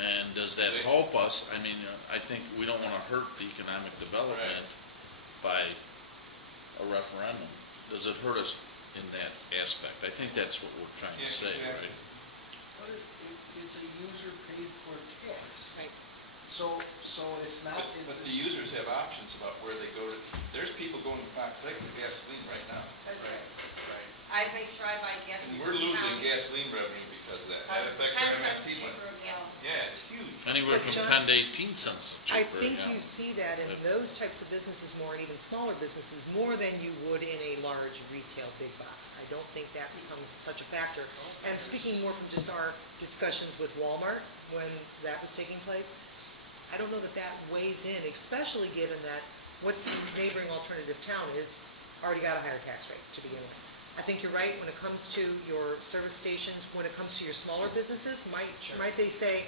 And does that help us? I mean, I think we don't want to hurt the economic development by a referendum. Does it hurt us in that aspect? I think that's what we're trying to say, exactly. right? But it's a user paid for tax. Right. So it's not. But the users have options about where they go to. There's people going to Fox Lake for gasoline right now. That's right. I make sure I buy gas. And we're losing gasoline revenue because of that. That affects our 10 cents MFT money. cheaper a gallon. Yeah, it's huge. Anywhere But from John, 10 to 18 cents cheaper. I think yeah. you see that in those types of businesses more, and even smaller businesses, more than you would in a large retail big box. I don't think that becomes such a factor. And I'm speaking more from just our discussions with Walmart when that was taking place. I don't know that weighs in, especially given that what's the neighboring alternative town is already got a higher tax rate to begin with. I think you're right when it comes to your service stations, when it comes to your smaller businesses, might they say,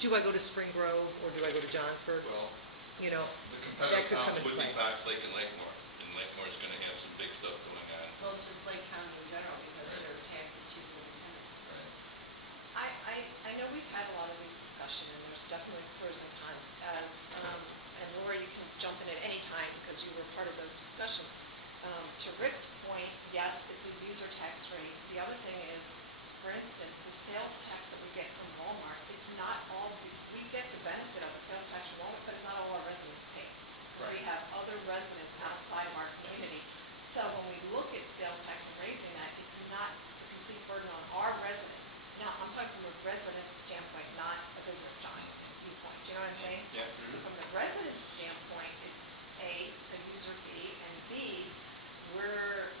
do I go to Spring Grove or do I go to Johnsburg? Well, You know, the that competitive could come towns into would be play. Fox Lake and Lakemore. And Lakemore's going to have some big stuff going on. Well, it's just Lake County in general because their tax is cheaper than Kennewick. Right. I know we've had a lot of these discussions, and there's definitely pros and cons. And Laura, you can jump in at any time because you were part of those discussions. To Rick's point, yes, it's a user tax rate. The other thing is, for instance, the sales tax that we get from Walmart, it's not all, we get the benefit of the sales tax from Walmart, but it's not all our residents pay. Because we have other residents outside of our community. So when we look at sales tax and raising that, it's not a complete burden on our residents. Now, I'm talking from a resident standpoint, not a business viewpoint. Do you know what I'm saying? Yeah. So from the resident standpoint, it's A, a user fee, and B, we're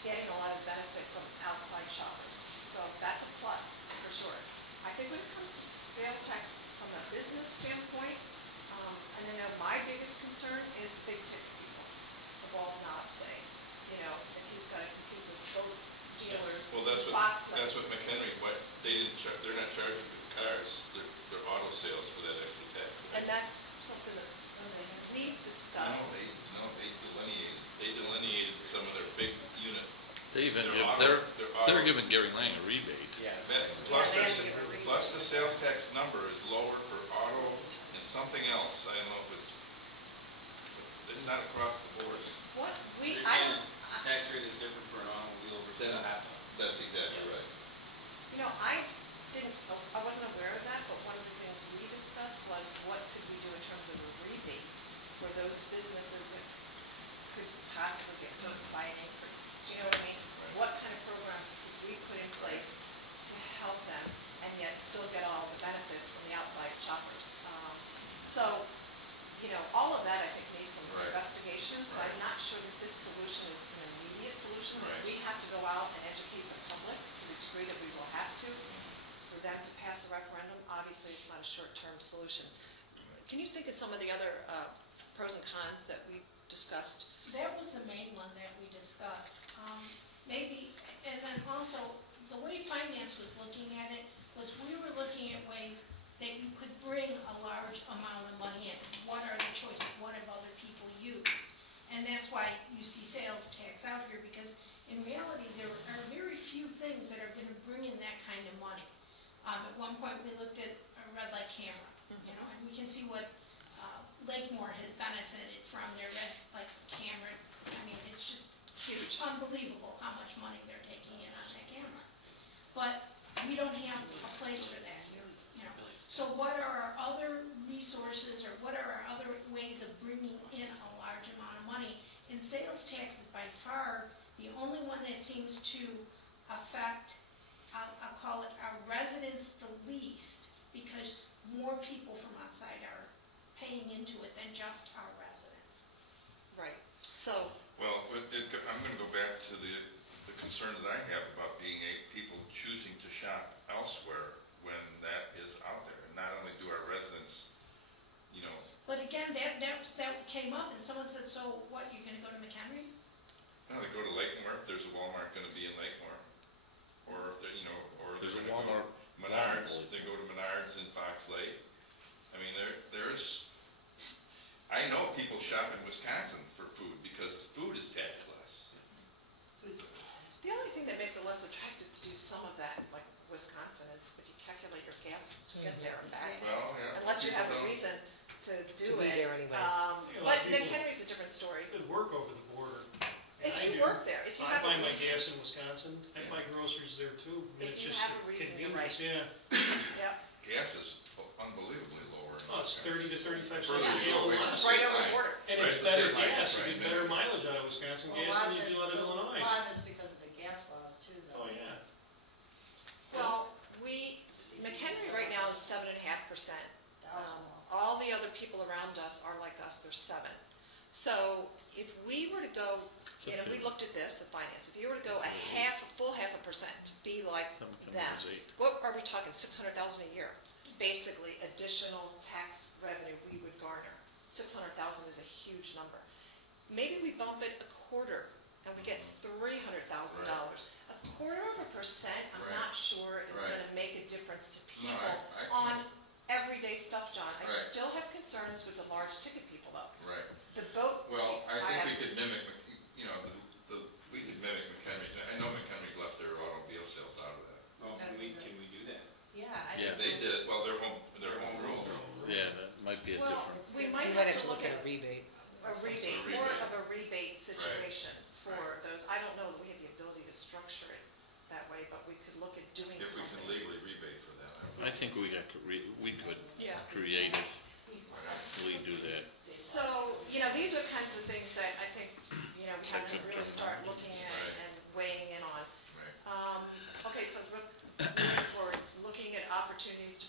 getting a lot of benefit from outside shoppers. So that's a plus, for sure. I think when it comes to sales tax from a business standpoint, and I know my biggest concern is big ticket people, the ball knob say, if he's got to compete with boat dealers, Well, Fox Lake. that's what McHenry, they're not charging for the cars, their auto sales for that extra tax. that's something that we've discussed. They delineated some of their big unit. They even Their give, auto- their they're auto- giving Gary Lang a rebate. Yeah. Plus, they there's- have to give a reason. plus the sales tax number is lower for auto and something else. I don't know if it's not across the board. What, So we, you're I saying don't, the tax rate is different for an automobile versus a half ton? That's exactly Yes. right. you know, I wasn't aware of that, but one of the things we discussed was what could we do in terms of a rebate for those businesses that could possibly get hurt by an increase. Do you know what I mean? Right. What kind of program could we put in place to help them and yet still get all the benefits from the outside shoppers? So, you know, all of that I think needs some Right. investigation, so I'm Right. not sure that this solution is an immediate solution. Right. We have to go out and educate the public to the degree that we will have to. For them to pass a referendum, obviously it's not a short-term solution. Can you think of some of the other pros and cons that we discussed? That was the main one that we discussed. Maybe, and then also, the way finance was looking at it was we were looking at ways that you could bring a large amount of money in. What are the choices? What have other people used? And that's why you see sales tax out here, because in reality, there are very few things that are going to bring in that kind of money. At one point, we looked at a red light camera, you know, and we can see what Lakemore has benefited from their red light camera. I mean, it's just huge, unbelievable how much money they're taking in on that camera. But we don't have a place for that here, you know. So what are our other resources, or what are our other ways of bringing in a large amount of money? And sales tax is by far the only one that seems to affect, I'll call it our residents the least, because more people from outside are paying into it than just our residents. Right. So, Well, I'm going to go back to the concern that I have about people choosing to shop elsewhere when that is out there. And not only do our residents, you know, But again, that came up, and someone said, so what, you're gonna go to McHenry? no, they go to Lakemore, if there's a Walmart going to be in Lakemore. Or if they're, you know, or they're There's a going to go Walmart. Menards, they go to Menards in Fox Lake. I mean, there's, I know people shop in Wisconsin for food because food is taxed less. the only thing that makes it less attractive to do some of that, like Wisconsin, is if you calculate your gas to get there and back. Well, yeah. Unless you have a people don't- reason to do To be it. there anyways. Yeah, a lot But of people- McHenry's a different story. Could work over the border. If I you do. work there, if you I have buy a my reason. gas in Wisconsin, I buy groceries there too. I mean, If it's you just have a reason, you're right. convenience, yeah. Yep. Gas is unbelievably lower. in Oh, it's Wisconsin. 30 to 35 Further cents a you go, gallon it's less. It's right state over the line. border. And Right, it's the better state line gas, is you right get in better there. mileage out of Wisconsin Well, gas than you do out of a Illinois. lot of it's because of the gas laws too, though. Oh, yeah. Well, McHenry right now is 7.5%. All the other people around us are like us, they're 7. So if we were to go, you know, we looked at this, the finance, if you were to go a full half a percent to be like them, what are we talking, 600,000 a year? Basically, additional tax revenue we would garner. 600,000 is a huge number. Maybe we bump it a quarter and we get $300,000. A quarter of a percent, I'm Right. not sure is Right. going to make a difference to No, people I- on everyday stuff, John. I Right. still have concerns with the large ticket people, though. Right. The boat. Well, I have- think we could mimic, you know, we could mimic McHenry. I know McHenry left their automobile sales out of that. Well, can we do that? Yeah, I Yeah. think. They did, well, their home rule. Yeah, that might be a Well, different. we We might might have have to look at a rebate. a some rebate, sort of more rebate. of a rebate situation for Right. those. I don't know that we have the ability to structure it that way, but we could look at doing If we something. can legally rebate for them. I think we could Yeah. creatively do that. So, you know, these are kinds of things that I think, you know, we have to Like a really start looking at Right. and weighing in on. Right. Okay, so moving forward, looking at opportunities to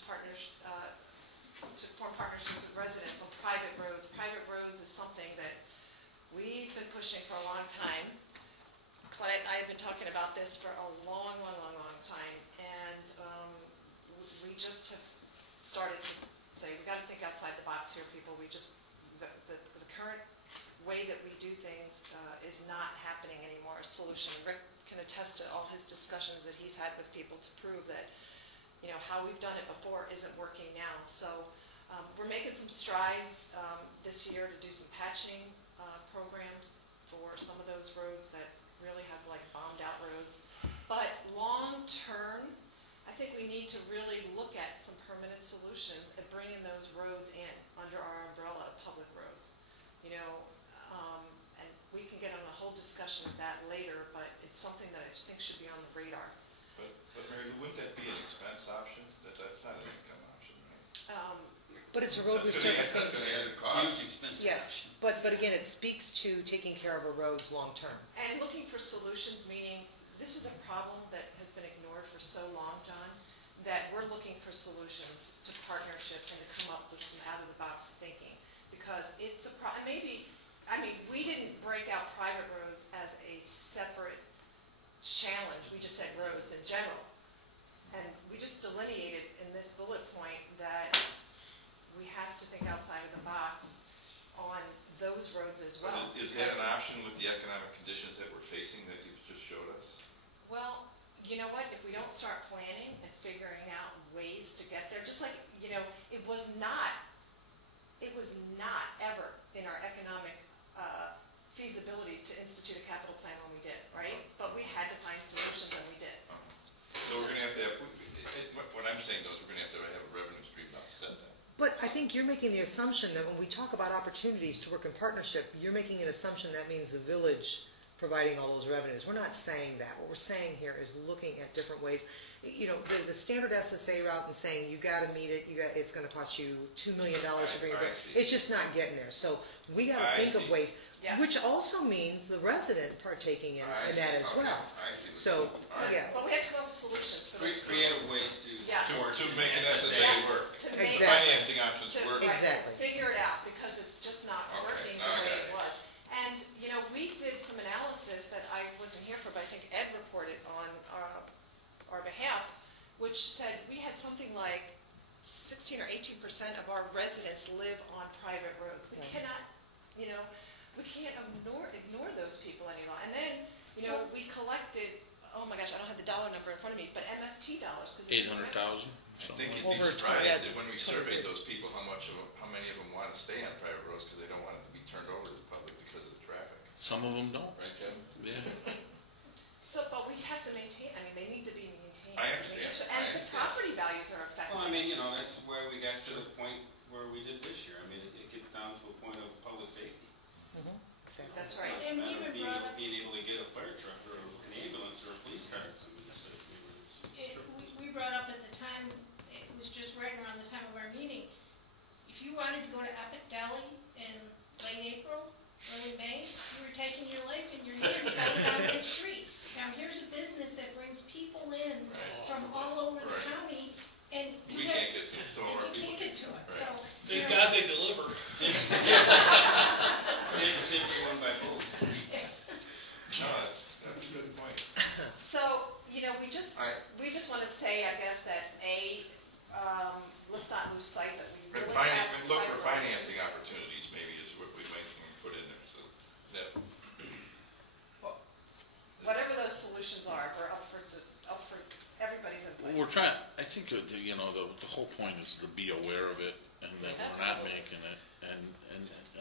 to form partnerships with residents on private roads. Private roads is something that we've been pushing for a long time. Clay and I have been talking about this for a long time, and we just have started to say, we got to think outside the box here, people. The current way that we do things is not happening anymore. A solution. Rick can attest to all his discussions that he's had with people to prove that, you know, how we've done it before isn't working now. So we're making some some strides this year to do some patching programs for some of those roads that really have like bombed out roads. But long term, I think we need to really look at some permanent solutions and bringing those roads in under our umbrella of public roads. You know, and we can get on a whole discussion of that later, but it's something that I think should be on the radar. But Mary, wouldn't that be an expense option? That's not an income option, right? But it's a road That's gonna resurfacing. that's gonna add a cost. Huge expense. Yes, but again, it speaks to taking care of our roads long-term. And looking for solutions, meaning this is a problem that has been ignored for so long, John, that we're looking for solutions to partnership and to come up with some out-of-the-box thinking. Because it's a we didn't break out private roads as a separate challenge. We just said roads in general. And we just delineated in this bullet point that we have to think outside of the box on those roads as well. But is that an option with the economic conditions that we're facing that you've just showed us? Well, you know what, if we don't start planning and figuring out ways to get there, just like, you know, it was not ever in our economic feasibility to institute a capital plan when we did, right? But we had to find solutions and we did. So we're gonna have to have, what I'm saying though is we're gonna have to have a revenue stream to offset that. But I think you're making the assumption that when we talk about opportunities to work in partnership, you're making an assumption that means the village providing all those revenues. We're not saying that. What we're saying here is looking at different ways. You know, the standard SSA route and saying you got to meet it, it's going to cost you $2 million to bring it back. It's just not getting there. So we got to think of ways, Yes. which also means the resident partaking in that as well. So, yeah. But we have to come up with solutions for those. Creative ways to Yes. support. To make an SSA Yeah. work. To make The financing options to work. right, Exactly. figure it out because it's just not Okay, working the way okay. it was. And, you know, we did some analysis that I wasn't here for, but I think Ed reported on our behalf, which said we had something like 16 or 18% of our residents live on private roads. We cannot, you know, we can't ignore those people any longer. And then, you know, we collected, oh my gosh, I don't have the dollar number in front of me, but MFT dollars. 800,000. I think you'd be Over surprised 20, that when we surveyed those people, how many of them want to stay on private roads because they don't want it to be turned over to the public because of the traffic. Some of them don't. Right, Kevin? Yeah. So, but we have to maintain, I mean, they need to be maintained. I understand. And the property values are affected. Well, I mean, you know, that's where we got to the point where we did this year. I mean, it gets down to a point of public safety. That's It's right. not a And we matter of even brought up- being able to get a fire truck or an ambulance or a police car in some of these neighborhoods. We brought up at the time, it was just right around the time of our meeting, if you wanted to go to Epic Deli in late April, early May, you were taking your life in your hands going down Main Street. Now, here's a business that brings people in from all over the Right. county, and We you have, can't get to it, so and our you people can't get to it, Right. so. Thank you know, God they deliver. Safety one by both. No, that's a good point. So, you know, we just All right. want to say, I guess, that let's not lose sight that we But really have. look for private roads. financing opportunities maybe is what we might put in there, so that. Whatever those solutions are, we're up for everybody's input. We're trying, I think, you know, the whole point is to be aware of it and that we're not Absolutely. making it.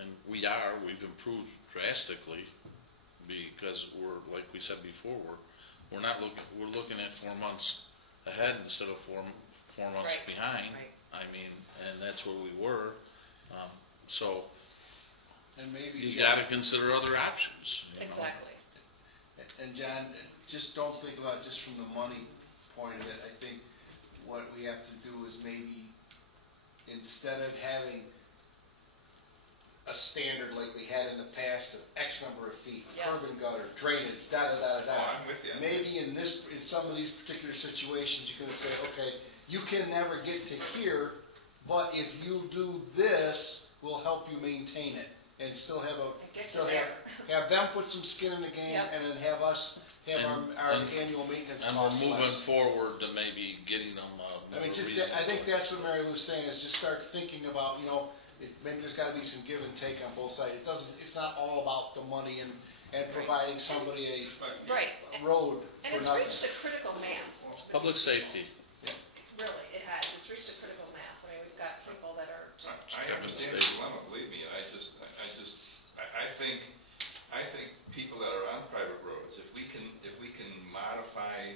And we've improved drastically because we're, like we said before, we're looking at 4 months ahead instead of four months Right. behind. Right. I mean, and that's where we were. So And maybe, you John, got to consider other options. you know. Exactly. and John, just don't think about it just from the money point of it. I think what we have to do is maybe, instead of having a standard like we had in the past of X number of feet, Yes. curb and gutter, drainage, Oh, I'm with you. Maybe in some of these particular situations, you're gonna say, okay, you can never get to here, but if you do this, we'll help you maintain it and still have get still you there. have them put some skin in the game Yep. and then have us have our And- annual maintenance And we're costs moving less. forward to maybe getting them more I mean, just, reasonable. I think that's what Mary Lou's saying, is just start thinking about, maybe there's gotta be some give and take on both sides. It's not all about the money and providing somebody But, Right. a road And for it's nothing. reached a critical mass. Public safety. Really, it has. It's reached a critical mass. I mean, we've got people that are just. I have to understand the dilemma, believe me, and I think people that are on private roads, if we can modify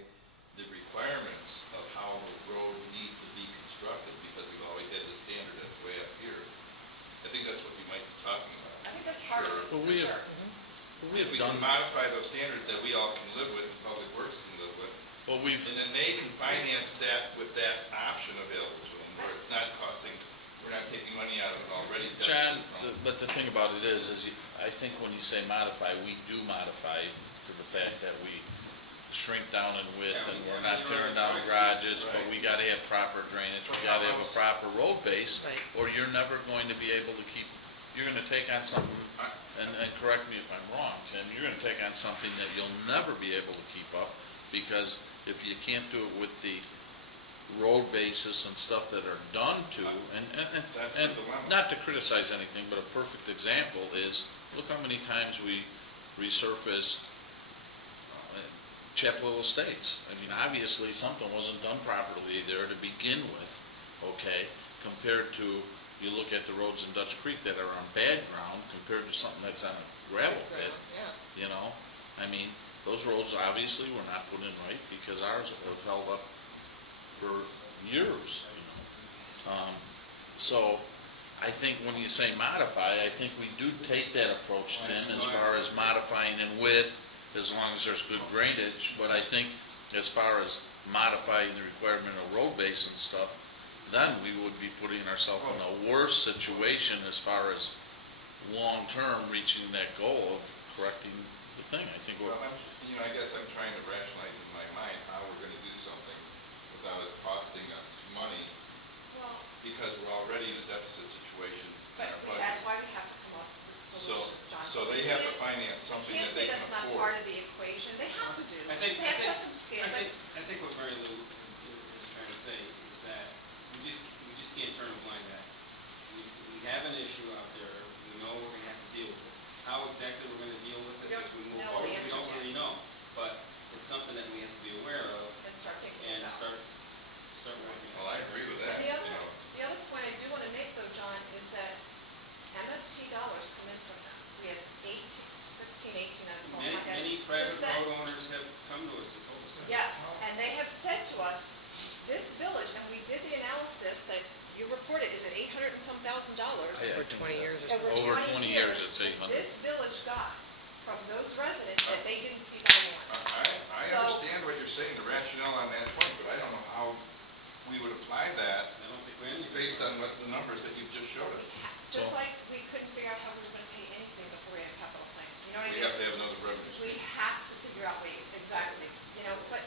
the requirements of how the road needs to be constructed, because we've always had the standard that's way up here, I think that's what we might be talking about. I think that's part of it, Well, for we sure. have, we If have we done, can modify those standards that we all can live with, and Public Works can live with, well, we've, and then they can finance that with that option available to them, where it's not costing, we're not taking money out of it already. John, deficit from- but the thing about it is I think when you say modify, we do modify to the fact that we shrink down in width and we're not tearing down garages, but we gotta have proper drainage, we gotta have a proper road base, Right. or you're never going to be able to keep, you're gonna take on something, and correct me if I'm wrong, Tim, you're gonna take on something that you'll never be able to keep up, because if you can't do it with the road basis and stuff that are done to, That's the and dilemma. not to criticize anything, but a perfect example is, look how many times we resurfaced Chapel Estates. I mean, obviously, something wasn't done properly there to begin with, okay, compared to, you look at the roads in Dutch Creek that are on bad ground compared to something that's on a gravel pit, you know? I mean, those roads obviously were not put in right because ours have held up for years, you know? So, I think when you say modify, I think we do take that approach, Tim, as far as modifying in width, as long as there's good drainage, but I think as far as modifying the requirement of road base and stuff, then we would be putting ourselves in a worse situation as far as long-term reaching that goal of correcting the thing. I think Well, I guess I'm trying to rationalize in my mind how we're gonna do something without it costing us money, Well, because we're already in a deficit situation in but our budget. that's why we have to come up with solutions, John. So they have to finance something You that can't say they can that's not afford. part of the equation. They have to do. I think, They have to have some scale. I think what Mary Lou is trying to say is that we just can't turn a blind eye. We have an issue out there, we know we're gonna have to deal with it. How exactly we're gonna deal with it We don't as we move know forward, the we don't answers really know. But it's something that we have to be aware of And start thinking and about. start working. Well, I agree with that, The you other, know. the other point I do want to make though, John, is that MFT dollars come in from them. We have 16, 18, I don't know, Many, my head. many private percent. road owners have come to us and told us that. Yes, and they have said to us, this village, and we did the analysis that you reported, is it 800 and some $1,000? For 20 years or Over so. Over 20 years, it's 800. This village got from those residents that they didn't see value on. I So- understand what you're saying, the rationale on that point, but I don't know how we would apply that I don't think we have any. based on what the numbers that you just showed us. Just like we couldn't figure out how we were going to pay anything before we had a capital plan. You know what I We mean? have to have another revenue We stream. have to figure out ways, exactly. You know, but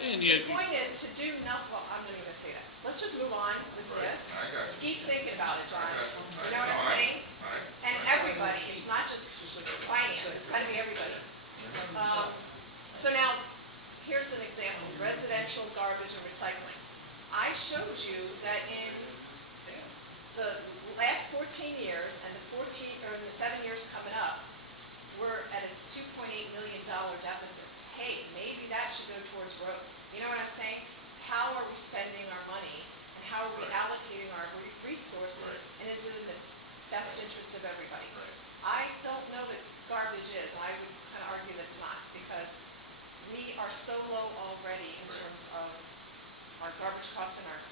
And the you- point is to do nothing, well, I'm not even going to say that. Let's just move on with Right, this. I got you. Keep thinking about it, John. I got You know what I'm saying? And Right. everybody, it's not just finance, it's got to be everybody. So now, here's an example, residential garbage and recycling. I showed you that in the last 14 years and the 7 years coming up, we're at a $2.8 million deficit. Hey, maybe that should go towards roads. You know what I'm saying? How are we spending our money and how are we Right. allocating our resources? Right. And is it in the best interest of everybody? Right. I don't know that garbage is, and I would kind of argue that's not, because we are so low already in Right. terms of our garbage cost and our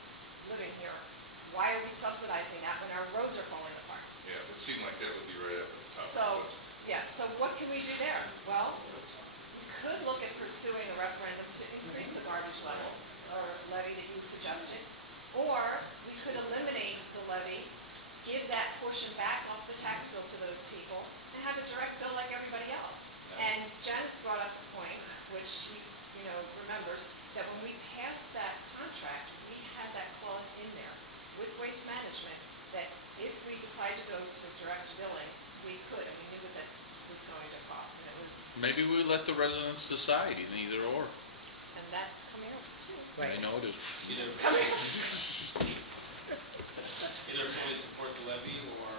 living here. Why are we subsidizing that when our roads are falling apart? Yeah, it would seem like that would be right up at the top of the So, list. yeah, so what can we do there? Well, we could look at pursuing a referendum to increase the garbage level, or levy that you suggested, or we could eliminate the levy, give that portion back off the tax bill to those people, and have a direct bill like everybody else. And Jen's brought up the point, which she, remembers, that when we passed that contract, we had that clause in there with Waste Management, that if we decide to go to direct billing, we could, and we knew what that was going to cost, and it was, maybe we let the residents decide in either or. and that's coming up too. I know it is. Either fully support the levy or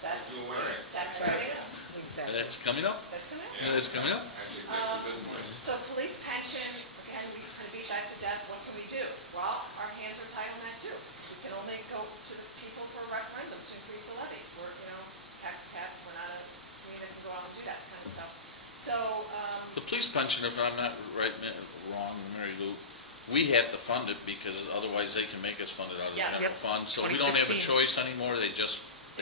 That's, do away with it. that's coming up, Exactly. That's coming up. that's coming up. That's coming up. I think that's a good point. So police pension, again, we kind of beat that to death, what can we do? Well, our hands are tied on that too. We can only go to the people for a referendum to increase the levy. The police pension, if I'm not wrong, Mary Lou, we have to fund it because otherwise they can make us fund it out of the Yes. general Yep. fund. So we don't have a 2016. choice anymore. They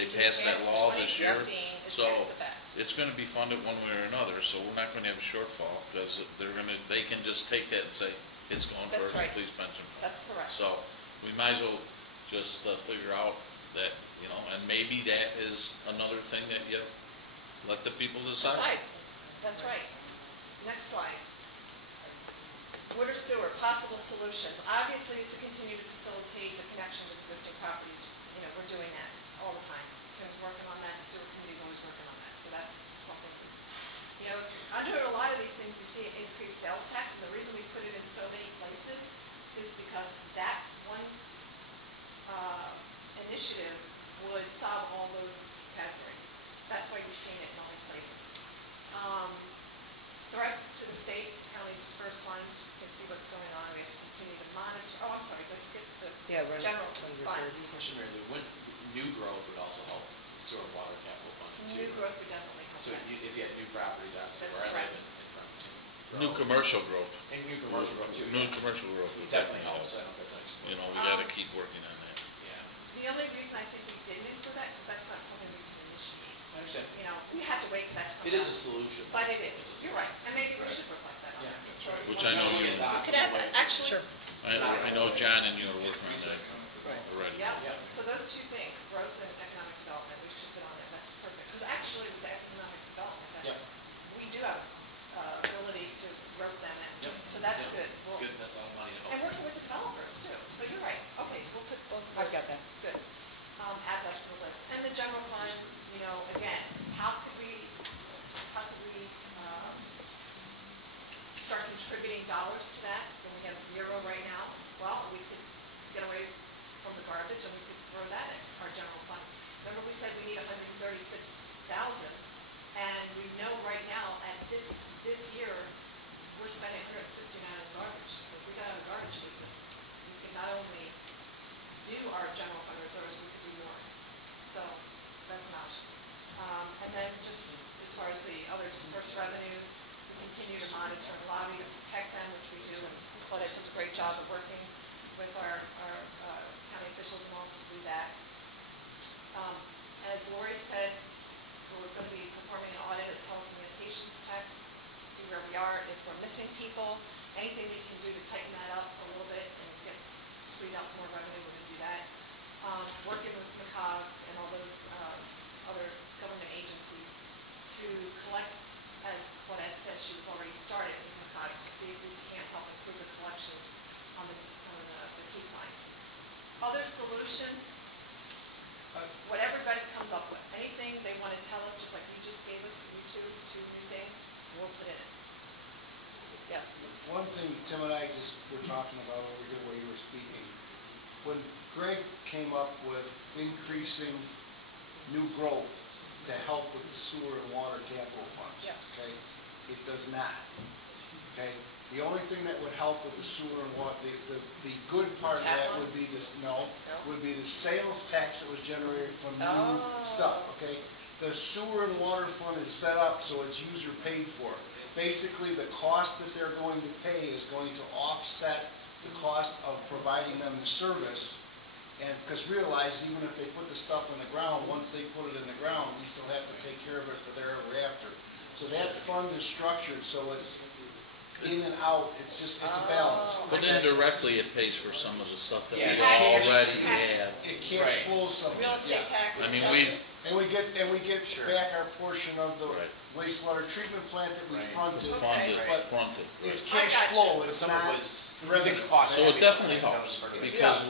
passed that law this year. 2016 is So takes effect. it's going to be funded one way or another. So we're not going to have a shortfall because they can just take that and say it's going That's towards the right. police pension fund. That's correct. So we might as well just figure out that, and maybe that is another thing that you let the people decide. That's right. Next slide. Water sewer, possible solutions. Obviously, is to continue to facilitate the connection with existing properties. We're doing that all the time. Tim's working on that, the sewer committee's always working on that. So that's something. Under a lot of these things, you see increased sales tax, and the reason we put it in so many places is because that one initiative would solve all those categories. That's why you're seeing it in all these places. Threats to the state, county dispersed funds, you can see what's going on. We have to continue to monitor. Oh, I'm sorry, let's skip the general fund funds. reserves. Question, Mary Lou, new growth would also help the sewer and water capital fund too. New growth would definitely help. So that. if you had new properties, obviously, That's where I live correct. in Farmington. New commercial growth. And new commercial growth too. New commercial growth. It definitely helps. I don't know if that's actually. We got to keep working on that. Yeah, The only reason I think we didn't include that, because that's not something we can initiate. I understand. We have to wait for that to come It is a out. solution. But it It's is. a You're right. And maybe we Right. should reflect that on Yeah. there. Sure. Which I know We'll you- get that. We could add that. Actually, Sure. I know John and you are working on that already. yeah. Yep. So those two things, growth and economic development, we should put on there. That's perfect. Because actually, with the economic development, we do have ability to rope them in. Yep. So that's Yep. good. It's good. That's a lot of money to And help. working with the developers too. So you're right. Okay, so we'll put both of those. I've got that. Good. Add that to the list. And the general fund, again, how could we start contributing dollars to that when we have zero right now? Well, we could get away from the garbage and we could throw that in our general fund. Remember we said we need 136,000, and we know right now at this year we're spending 169 on garbage. So if we got out of the garbage business, we could not only do our general fund reserves, we could do more. So that's an option. And then just as far as the other dispersed revenues, we continue to monitor and lobby to protect them, which we do. And Claudette does a great job of working with our county officials and all to do that. As Lori said, we're going to be performing an audit of telecommunications tax to see where we are, if we're missing people, anything we can do to tighten that up a little bit and squeeze out some more revenue, we're going to do that. Working with McCog and all those other government agencies to collect, as Claudette said, she was already started with McCog to see if we can't help improve the collections on the key clients. Other solutions, what everybody comes up with, anything they want to tell us, just like you just gave us, you two new things, we'll put in it. Yes. One thing Tim and I just were talking about over here while you were speaking, when Greg came up with increasing new growth to help with the sewer and water capital funds. Yes. Okay, it does not. Okay, the only thing that would help with the sewer and water, the good part of that would be this, would be the sales tax that was generated from new stuff, okay? The sewer and water fund is set up so it's user paid for. Basically, the cost that they're going to pay is going to offset the cost of providing them the service. And because realize, even if they put the stuff in the ground, once they put it in the ground, we still have to take care of it for their ever after. So that fund is structured so it's in and out, it's a balance. But indirectly, it pays for some of the stuff that we Cash- already have. It cash flows some. Real estate tax. I mean, And we get back our portion of the Right. wastewater treatment plant that we Right. fronted. funded, But fronted. it's I cash got you. flow, But it's some of not it was revenue. fixed costs. So it definitely That helps was for- because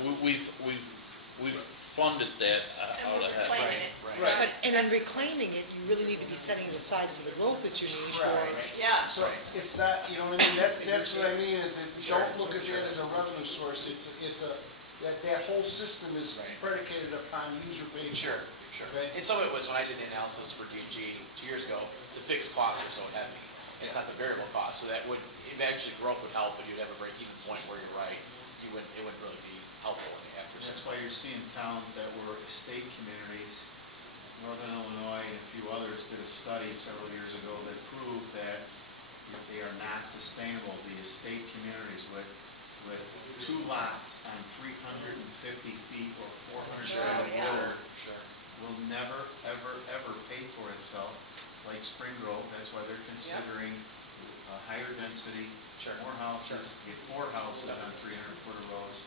we've funded that And out we're ahead. reclaiming it. Right. But, and in reclaiming it, you really need to be setting it aside for the growth that you need for. Yeah. So it's not, you know what I mean, that's what I mean, is that don't look at that as a revenue source, that whole system is Right. predicated upon user base. Sure. Okay? And some of it was when I did the analysis for D&G 2 years ago, the fixed costs are so heavy. It's not the variable cost, so that would, eventually growth would help, but you'd have a break-even point where you're right. It wouldn't really be helpful after That's 6 why months. you're seeing towns that were estate communities, Northern Illinois and a few others did a study several years ago that proved that they are not sustainable. The estate communities with 2 lots on 350 feet or 400 Sure, feet of yeah. water Sure. will never, ever, ever pay for itself like Spring Grove. That's why they're considering a higher density, Sure. more houses, get 4 houses on 300-foot roads,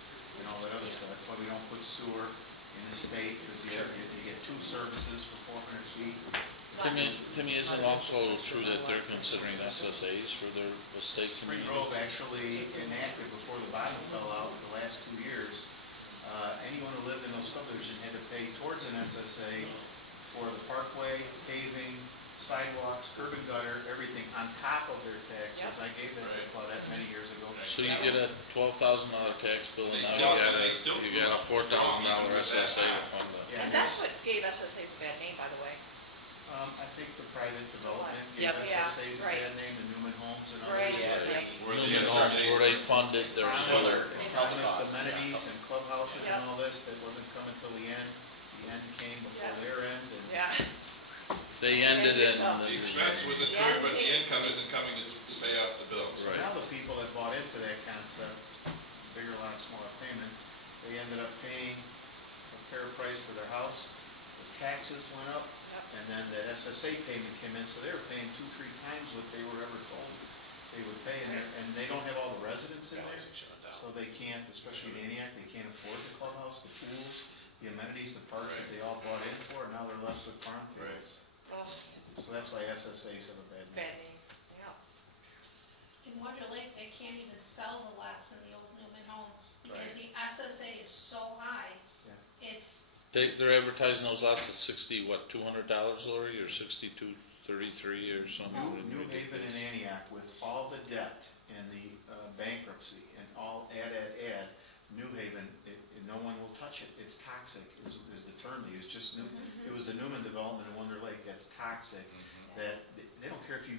and all that other stuff. That's why we don't put sewer in the state, because you get 2 services for 400 feet. Timmy, isn't also true that they're considering SSAs for their estate Spring community? Grove actually enacted before the bottom fell out the last 2 years. Anyone who lived in those subdivisions had to pay towards an SSA for the parkway, paving, sidewalks, curb and gutter, everything on top of their taxes. I gave that to Claudette many years ago. So you get a $12,000 tax bill, and They now still you got a $4,000 SSA to fund that. Yeah, And that's what gave SSA's a bad name, by the way. I think the private development gave Yep. SSA's a Right. bad name, the Newman Homes and Right, others. right. Where the Newman Homes, SSAs where they funded their Promised sewer. promised amenities and clubhouses Yep. and all this, that wasn't coming till the end. The end came before Yep. their end, and Yeah. They ended in. The expense was incurred, but the income isn't coming to pay off the bills. Right. now the people that bought into that concept, bigger lot, smaller payment, they ended up paying a fair price for their house. The taxes went up, Yep. and then that SSA payment came in, so they were paying 2-3 times what they were ever told they would pay, and they don't have all the residents in there, so they can't, especially in Antioch, they can't afford the clubhouse, the pools, the amenities, the parks that they all bought in for, and now they're left with farm fields. Oh, So that's why SSA's have a bad name. bad name, yeah. In Wonder Lake, they can't even sell the lots in the old Newman home, because the SSA is so high, Yeah. it's, They're advertising those lots at $200, Lori, or 62.33 or something. New Haven and Antioch, with all the debt and the bankruptcy and all add, New Haven, no one will touch it. It's toxic, is the term they use. Just it was the Newman development in Wonder Lake that's toxic. That they don't care if you.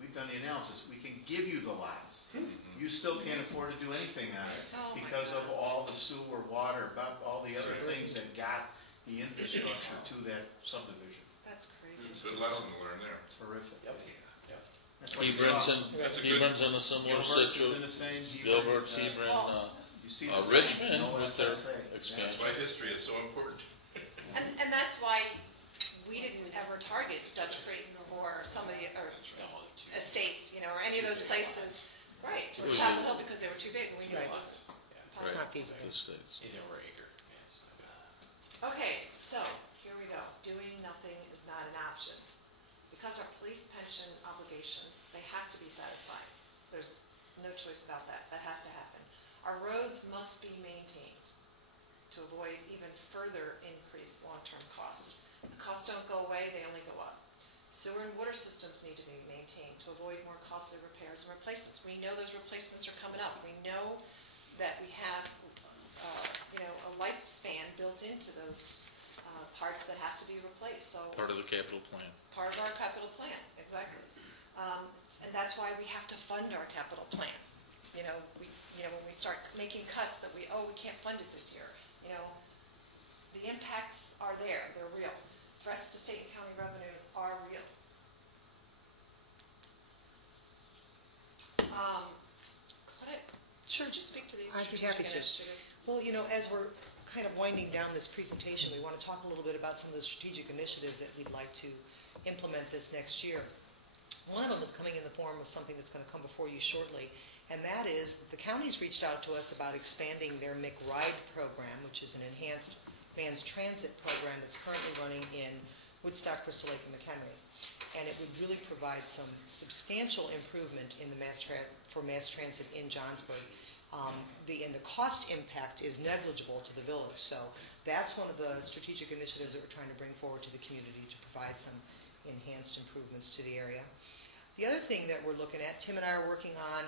We've done the analysis. We can give you the lots. You still can't afford to do anything on it Oh, my because of God. all the sewer, water, about all the other things that got the infrastructure to that subdivision. That's crazy. It's a good lesson to learn there. Terrific. Yep. That's why you saw- That's a good- Hebron's in a similar Gilbert's is in the situation. same. Gilbert's, Hebron, You see the signs, Richmond no with their SSA. That's expansion. why history is so important. And that's why we didn't ever target Dutch Creek or some of the, or estates, or any of those places. Right, or Right. Chapel Hill, because they were too big, and we knew it Right. wasn't It's possible. not feasible. The states. Either or acre. Okay, so, here we go. Doing nothing is not an option. Because our police pension obligations, they have to be satisfied. There's no choice about that. That has to happen. Our roads must be maintained to avoid even further increased long-term costs. The costs don't go away, they only go up. Sewer and water systems need to be maintained to avoid more costly repairs and replacements. We know those replacements are coming up. We know that we have, a lifespan built into those parts that have to be replaced. So Part of the capital plan. part of our capital plan, exactly. And that's why we have to fund our capital plan. When we start making cuts that we can't fund it this year, the impacts are there, they're real. Threats to state and county revenues are real. Claudette, Sure. could you speak to these I'd be strategic happy to. initiatives? Well, as we're kind of winding down this presentation, we want to talk a little bit about some of the strategic initiatives that we'd like to implement this next year. One of them is coming in the form of something that's going to come before you shortly, and that is that the county's reached out to us about expanding their McRide program, which is an enhanced mass transit program that's currently running in Woodstock, Crystal Lake, and McHenry. And it would really provide some substantial improvement in the for mass transit in Johnsburg. The cost impact is negligible to the village. So that's one of the strategic initiatives that we're trying to bring forward to the community to provide some enhanced improvements to the area. The other thing that we're looking at, Tim and I are working on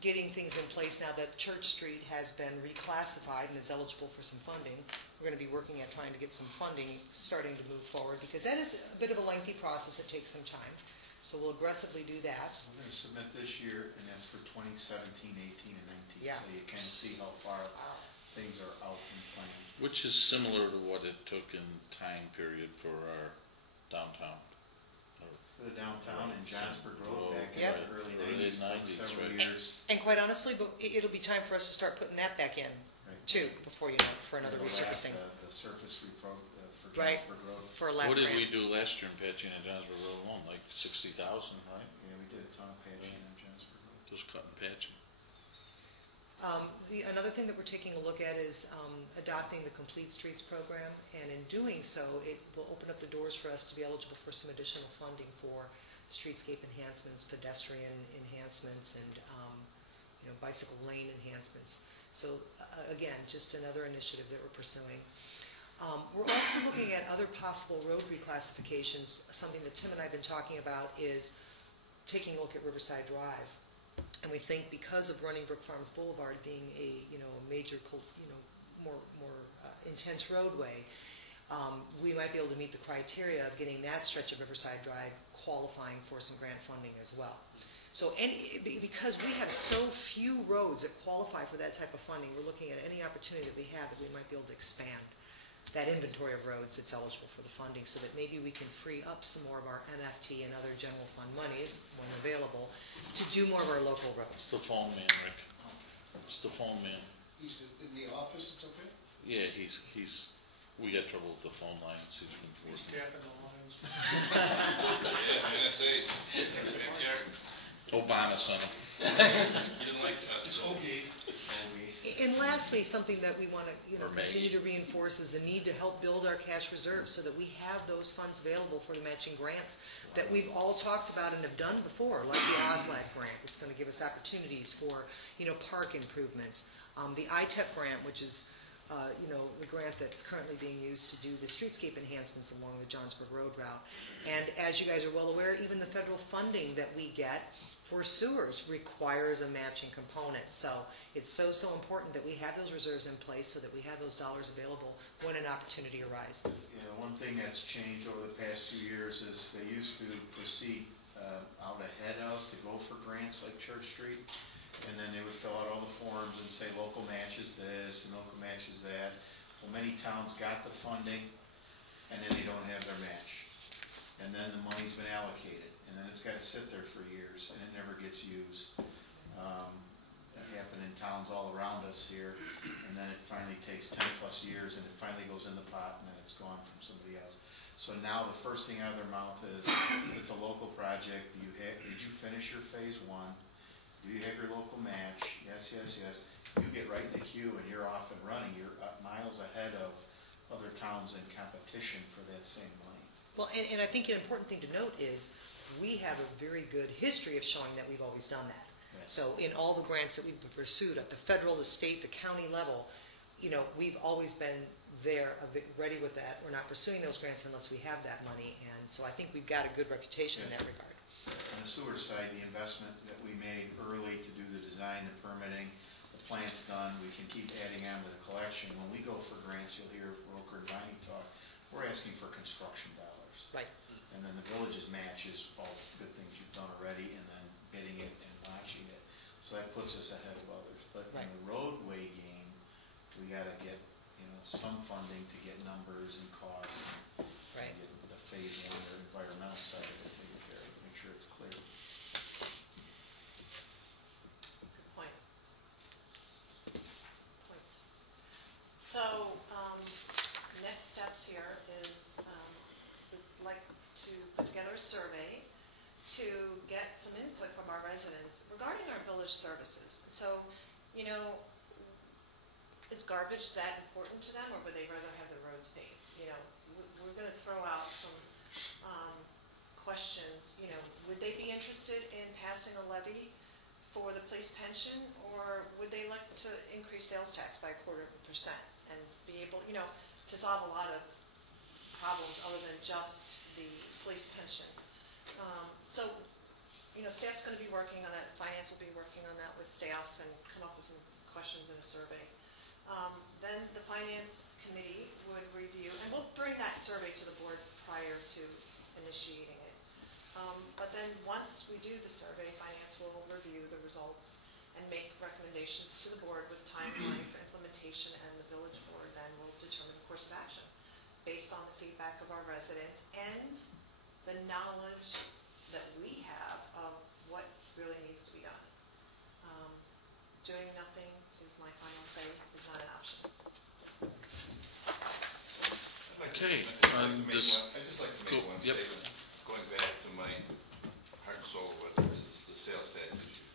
getting things in place now that Church Street has been reclassified and is eligible for some funding. We're going to be working at trying to get some funding starting to move forward because that is a bit of a lengthy process. It takes some time. So we'll aggressively do that. We're going to submit this year, and that's for 2017, 18, and 19. Yeah. So you kind of see how far things are out in plan. Which is similar to what it took in time period for our downtown. For the downtown in Johnsburg Road back in Yep. the early Early 90s, took 90s, several right. years. And quite honestly, but it'll be time for us to start putting that back in Right. too, before you know, it, for another The lap, resurfacing, The surface repro, for Right. Johnsburg Road. for a lap What did we grant. do last year in patching in Johnsburg Road alone? Like 60,000, right? Yeah, we did a ton of patching in Johnsburg Road. Just cut and patching. Another thing that we're taking a look at is adopting the Complete Streets program, and in doing so, it will open up the doors for us to be eligible for some additional funding for streetscape enhancements, pedestrian enhancements, and bicycle lane enhancements. So again, just another initiative that we're pursuing. We're also looking at other possible road reclassifications. Something that Tim and I have been talking about is taking a look at Riverside Drive. And we think because of Running Brook Farms Boulevard being a major more intense roadway, we might be able to meet the criteria of getting that stretch of Riverside Drive qualifying for some grant funding as well. So because we have so few roads that qualify for that type of funding, we're looking at any opportunity that we have that we might be able to expand that inventory of roads that's eligible for the funding, so that maybe we can free up some more of our MFT and other general fund monies, when available, to do more of our local It's the roads. phone man, Rick. It's the phone man. He's in the office, it's okay? Yeah, we got trouble with the phone lines. He's been He's working. tapping the lines. Yeah, NSA's, backyard, Obama sent him. you didn't like that. It's okay. And lastly, something that we want to Or maybe. continue to reinforce is the need to help build our cash reserves so that we have those funds available for the matching grants that we've all talked about and have done before, like the OSLAC grant. It's going to give us opportunities for park improvements. The ITEP grant, which is the grant that's currently being used to do the streetscape enhancements along the Johnsburg Road route. And as you guys are well aware, even the federal funding that we get for sewers requires a matching component. So it's so important that we have those reserves in place so that we have those dollars available when an opportunity arises. Yeah, one thing that's changed over the past few years is they used to proceed out ahead of to go for grants like Church Street, and then they would fill out all the forms and say local matches this and local matches that. Well, many towns got the funding, and then they don't have their match. And then the money's been allocated, and then it's got to sit there for years, and it never gets used. That happened in towns all around us here, and then it finally takes 10 plus years, and it finally goes in the pot, and then it's gone from somebody else. So now the first thing out of their mouth is, it's a local project. Did you finish your phase one? Do you have your local match? Yes. You get right in the queue, and you're off and running. You're miles ahead of other towns in competition for that same money. Well, and I think an important thing to note is we have a very good history of showing that we've always done that. Yes. So in all the grants that we've pursued at the federal, the state, the county level, we've always been there, ready with that. We're not pursuing those grants unless we have that money, and so I think we've got a good reputation in Yes. that regard. On the sewer side, the investment that we made early to do the design, the permitting, the plant's done, we can keep adding on to the collection. When we go for grants, you'll hear Roker and Viney talk, we're asking for construction dollars. Right. And then the village's match is all the good things you've done already, and then bidding it and launching it. So that puts us ahead of others. But in Right. the roadway game, we gotta get, some funding to get numbers and costs. Right. And get the phase one or environmental side of it taken care of, make sure it's clear. Good point. Points. So, next steps here is, we'd like to put together a survey to get some input from our residents regarding our village services. So, is garbage that important to them, or would they rather have the roads paved? We're going to throw out some questions. Would they be interested in passing a levy for the police pension, or would they like to increase sales tax by 0.25% and be able, to solve a lot of problems other than just the police pension? So, staff's going to be working on that. Finance will be working on that with staff and come up with some questions in a survey. Then the finance committee would review, and we'll bring that survey to the board prior to initiating it. But then once we do the survey, finance will review the results and make recommendations to the board with timeline for implementation, and the village board then will determine the course of action based on the feedback of our residents and the knowledge that we have of what really needs to be done. Doing nothing is my final say, is not an option. Okay, I'd just like to make Cool. one Yep. statement, going back to my heart and soul, what is the sales tax issue.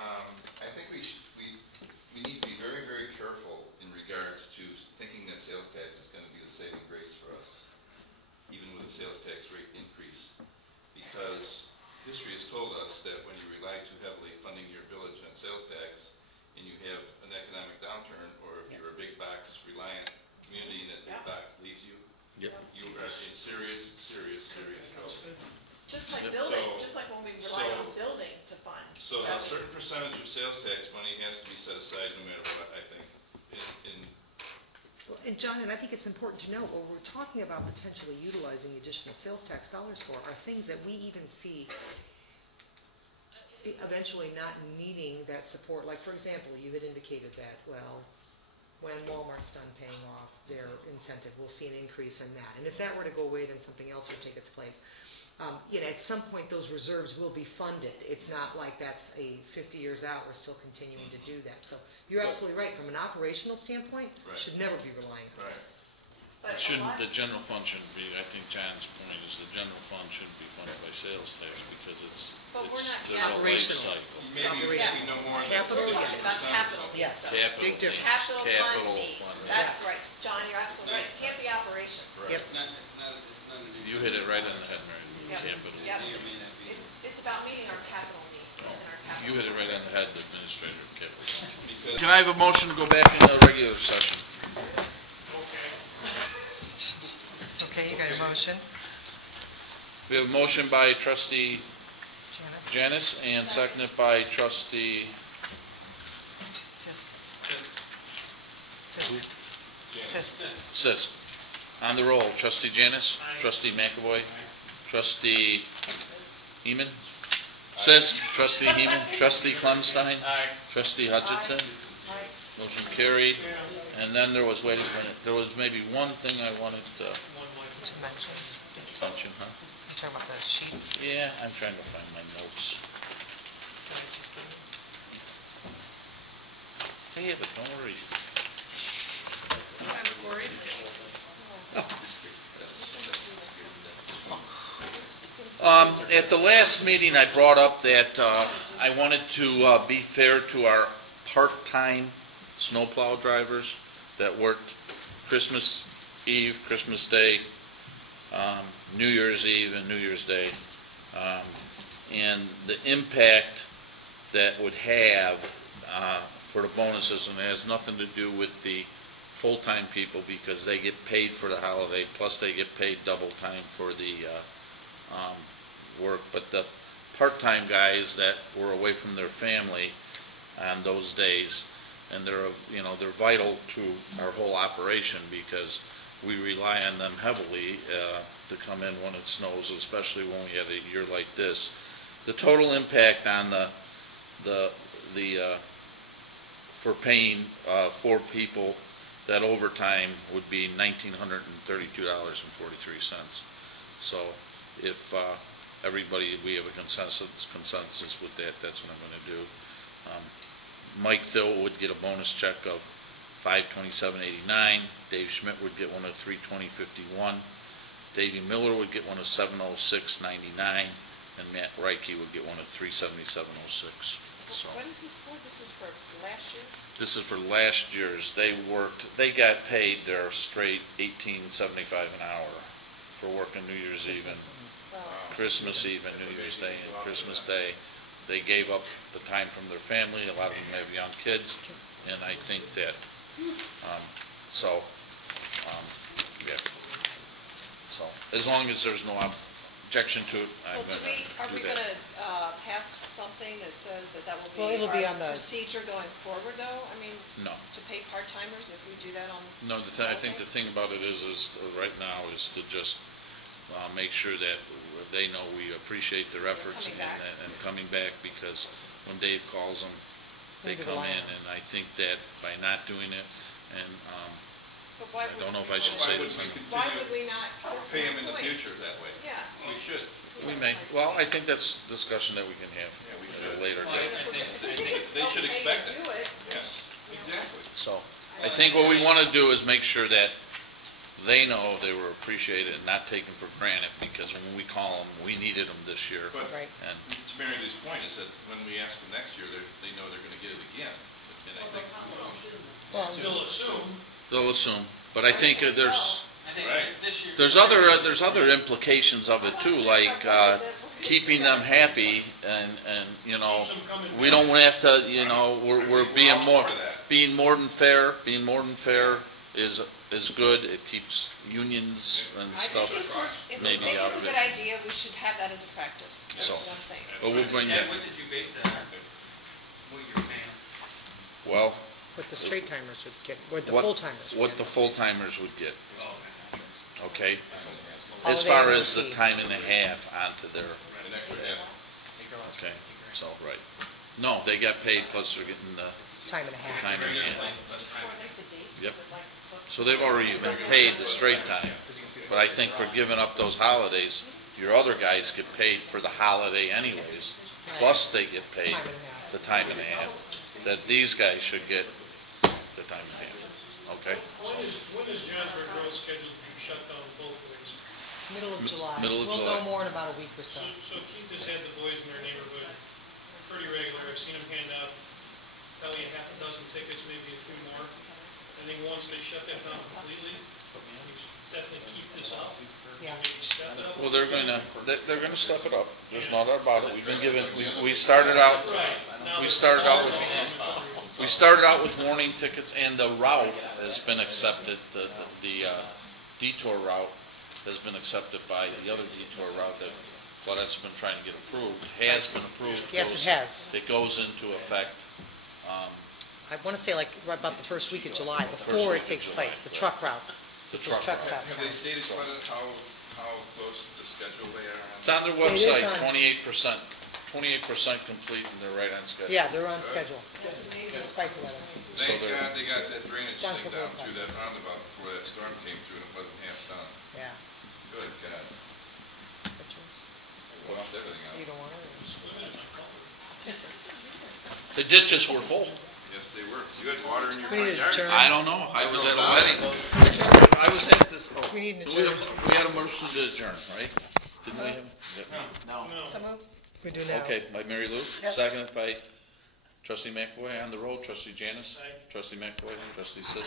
I think we need to be very, very careful in regards to thinking that sales tax is going to be the saving grace for us, even with a sales tax rate increase, because history has told us that when you rely too heavily funding your village on sales tax, and you have an economic downturn, or if you're a big box reliant community and that big box leaves you, Yep. you are in serious, serious, serious trouble. Just like Yep. building, So- just like when we rely on so- building to fund. So That a was- certain percentage of sales tax money has to be set aside no matter what, I think, in Well, and John, and I think it's important to know, what we're talking about potentially utilizing additional sales tax dollars for are things that we even see eventually not needing that support. Like, for example, you had indicated that, well, when Walmart's done paying off their incentive, we'll see an increase in that. And if that were to go away, then something else would take its place. At some point, those reserves will be funded. It's not like that's a 50 years out, we're still continuing to do that. So you're absolutely right. From an operational standpoint, Right. should never be relying on right. But a Shouldn't, lot- the general fund shouldn't be, I think John's point is the general fund shouldn't be funded by sales tax because But we're not- there's a life Operational. cycle. Maybe Operation. no more than Capital, We're talking yes. about capital needs. Yes. though. Capital Big difference. needs. Capital fund Capital needs. fund. That's Yes. right. John, you're absolutely right. It can't be operations. Right. Yep. It's not an. You hit it right on the head, Mary. Yep. Capital. Yep. May or may not be. It's about meeting our capital needs and our capital. You hit it right on the head, the administrator of capital. Because Can I have a motion to go back into regular session? Okay, you got a motion? We have a motion by trustee Janice? Janice and seconded by trustee Sis. Sis. Sis. Sis. On the roll, trustee Janice, trustee McAvoy, trustee Heeman, Sis, trustee Heeman, trustee Clemstein, trustee Hutchinson. Motion carried. And then there was, wait a minute, there was maybe one thing I wanted to To mention. mention, huh? You talking about the sheet? Yeah, I'm trying to find my notes. I have it, don't worry. At the last meeting, I brought up that I wanted to be fair to our part-time snowplow drivers that worked Christmas Eve, Christmas Day, New Year's Eve, and New Year's Day, and the impact that would have for the bonuses, and it has nothing to do with the full-time people because they get paid for the holiday, plus they get paid double time for the work. But the part-time guys that were away from their family on those days, and they're vital to our whole operation because we rely on them heavily to come in when it snows, especially when we have a year like this. The total impact on the for paying 4 people that overtime would be $1,932.43. So if everybody, we have a consensus with that, that's what I'm going to do. Mike Thill would get a bonus check of $527.89. Dave Schmidt would get one of $320.51. Davey Miller would get one of $706.99, and Matt Reike would get one of $377.06. So What is this for? This is for last year? this is for last year's. They got paid their straight $18.75 an hour for working New Year's Eve and Christmas Eve and New Year's Day and Christmas Day. They gave up the time from their family. A lot of them have young kids, and I think that yeah. So as long as there's no objection to it, I'm Well, going are to we do going that. to pass something that says that will Well, be it'll be our on the- procedure going forward, though? I mean, No. to pay part-timers if we do that on... No, I think the thing about it is right now is to just make sure that they know we appreciate their efforts coming back. and coming back, because when Dave calls them, they Need to come rely in, on and I think that by not doing it, and But why I would- don't know if I should say this. Why would we not? pay them in the future that way. Yeah. We may. Well, I think that's a discussion that we can have at a later Well, I date. think They should expect it. Do it. Yes, exactly. So, I think what we want to do is make sure that they know they were appreciated and not taken for granted, because when we call them, we needed them this year. But Right. And to Mary Lou's point is that when we ask them next year, they know they're going to get it again. And I think, Well, Still assume, they'll assume, but I think there's I think Right. this year. there's other implications of it too, like keeping them happy, and you know, we don't have to, you know, we're being more than fair. Being more than fair is good. It keeps unions and I stuff think if we maybe think out it's a of good it. idea, we should have that as a practice. That's So- what I'm saying. But we'll bring Dad, that. what did you base that on? What you're paying? Well, what the straight timers would get, what the what full timers. what the full timers would get. Okay. Holiday As far hour as the fee. time and a half onto their. an extra half. Okay. So right. No, they got paid plus they're getting the Time and a half. time and a half. Coordinate the dates, Yep. was it like flip- So they've already been paid the straight time. But I think for giving up those holidays, your other guys get paid for the holiday anyways. Plus they get paid Time and a half. the time and a half. That these guys should get the time and a half. Okay? when is Johnford Road scheduled to be shut down both ways? Middle of July. Middle of We'll July. know more in about a week or so. So Keith has had the boys in their neighborhood pretty regular. I've seen them hand out probably a half a dozen tickets, maybe a few more. I think once they shut that down completely, we should definitely keep this up. Yeah. Maybe step it up. Well, they're gonna step it up. There's no doubt about it. We've been given, we started out, Now we that started out with, it's we started out with warning tickets, and the route has been accepted, the detour route has been accepted by the other detour route that Claudette's been trying to get approved, has been approved. Yes, it has. It goes into effect, I want to say like right about the first week of July, before it takes place, the truck route. the It says truck trucks route. out. Have they stated, Claudette, how close to schedule they are? It's on their It is website, on- 28% complete, and they're right on schedule. Yeah, they're on schedule. Despite the weather. So Thank they're- God they got that drainage Down thing for down both through that roundabout before that storm came through and it wasn't half done. Yeah. Good God. But Washed everything you out. don't want to. The ditches were full. Yes, they were. You had water in your We front need yard? adjourn. I don't know. I was at a wedding. I was at this. Oh, We need an we adjourn. had a motion to adjourn, right? Didn't we? No. No. We do now. Okay, by Mary Lou, Yep. seconded by Trustee McAvoy on the roll. Trustee Janice, Aye. Trustee McAvoy, Trustee Sis,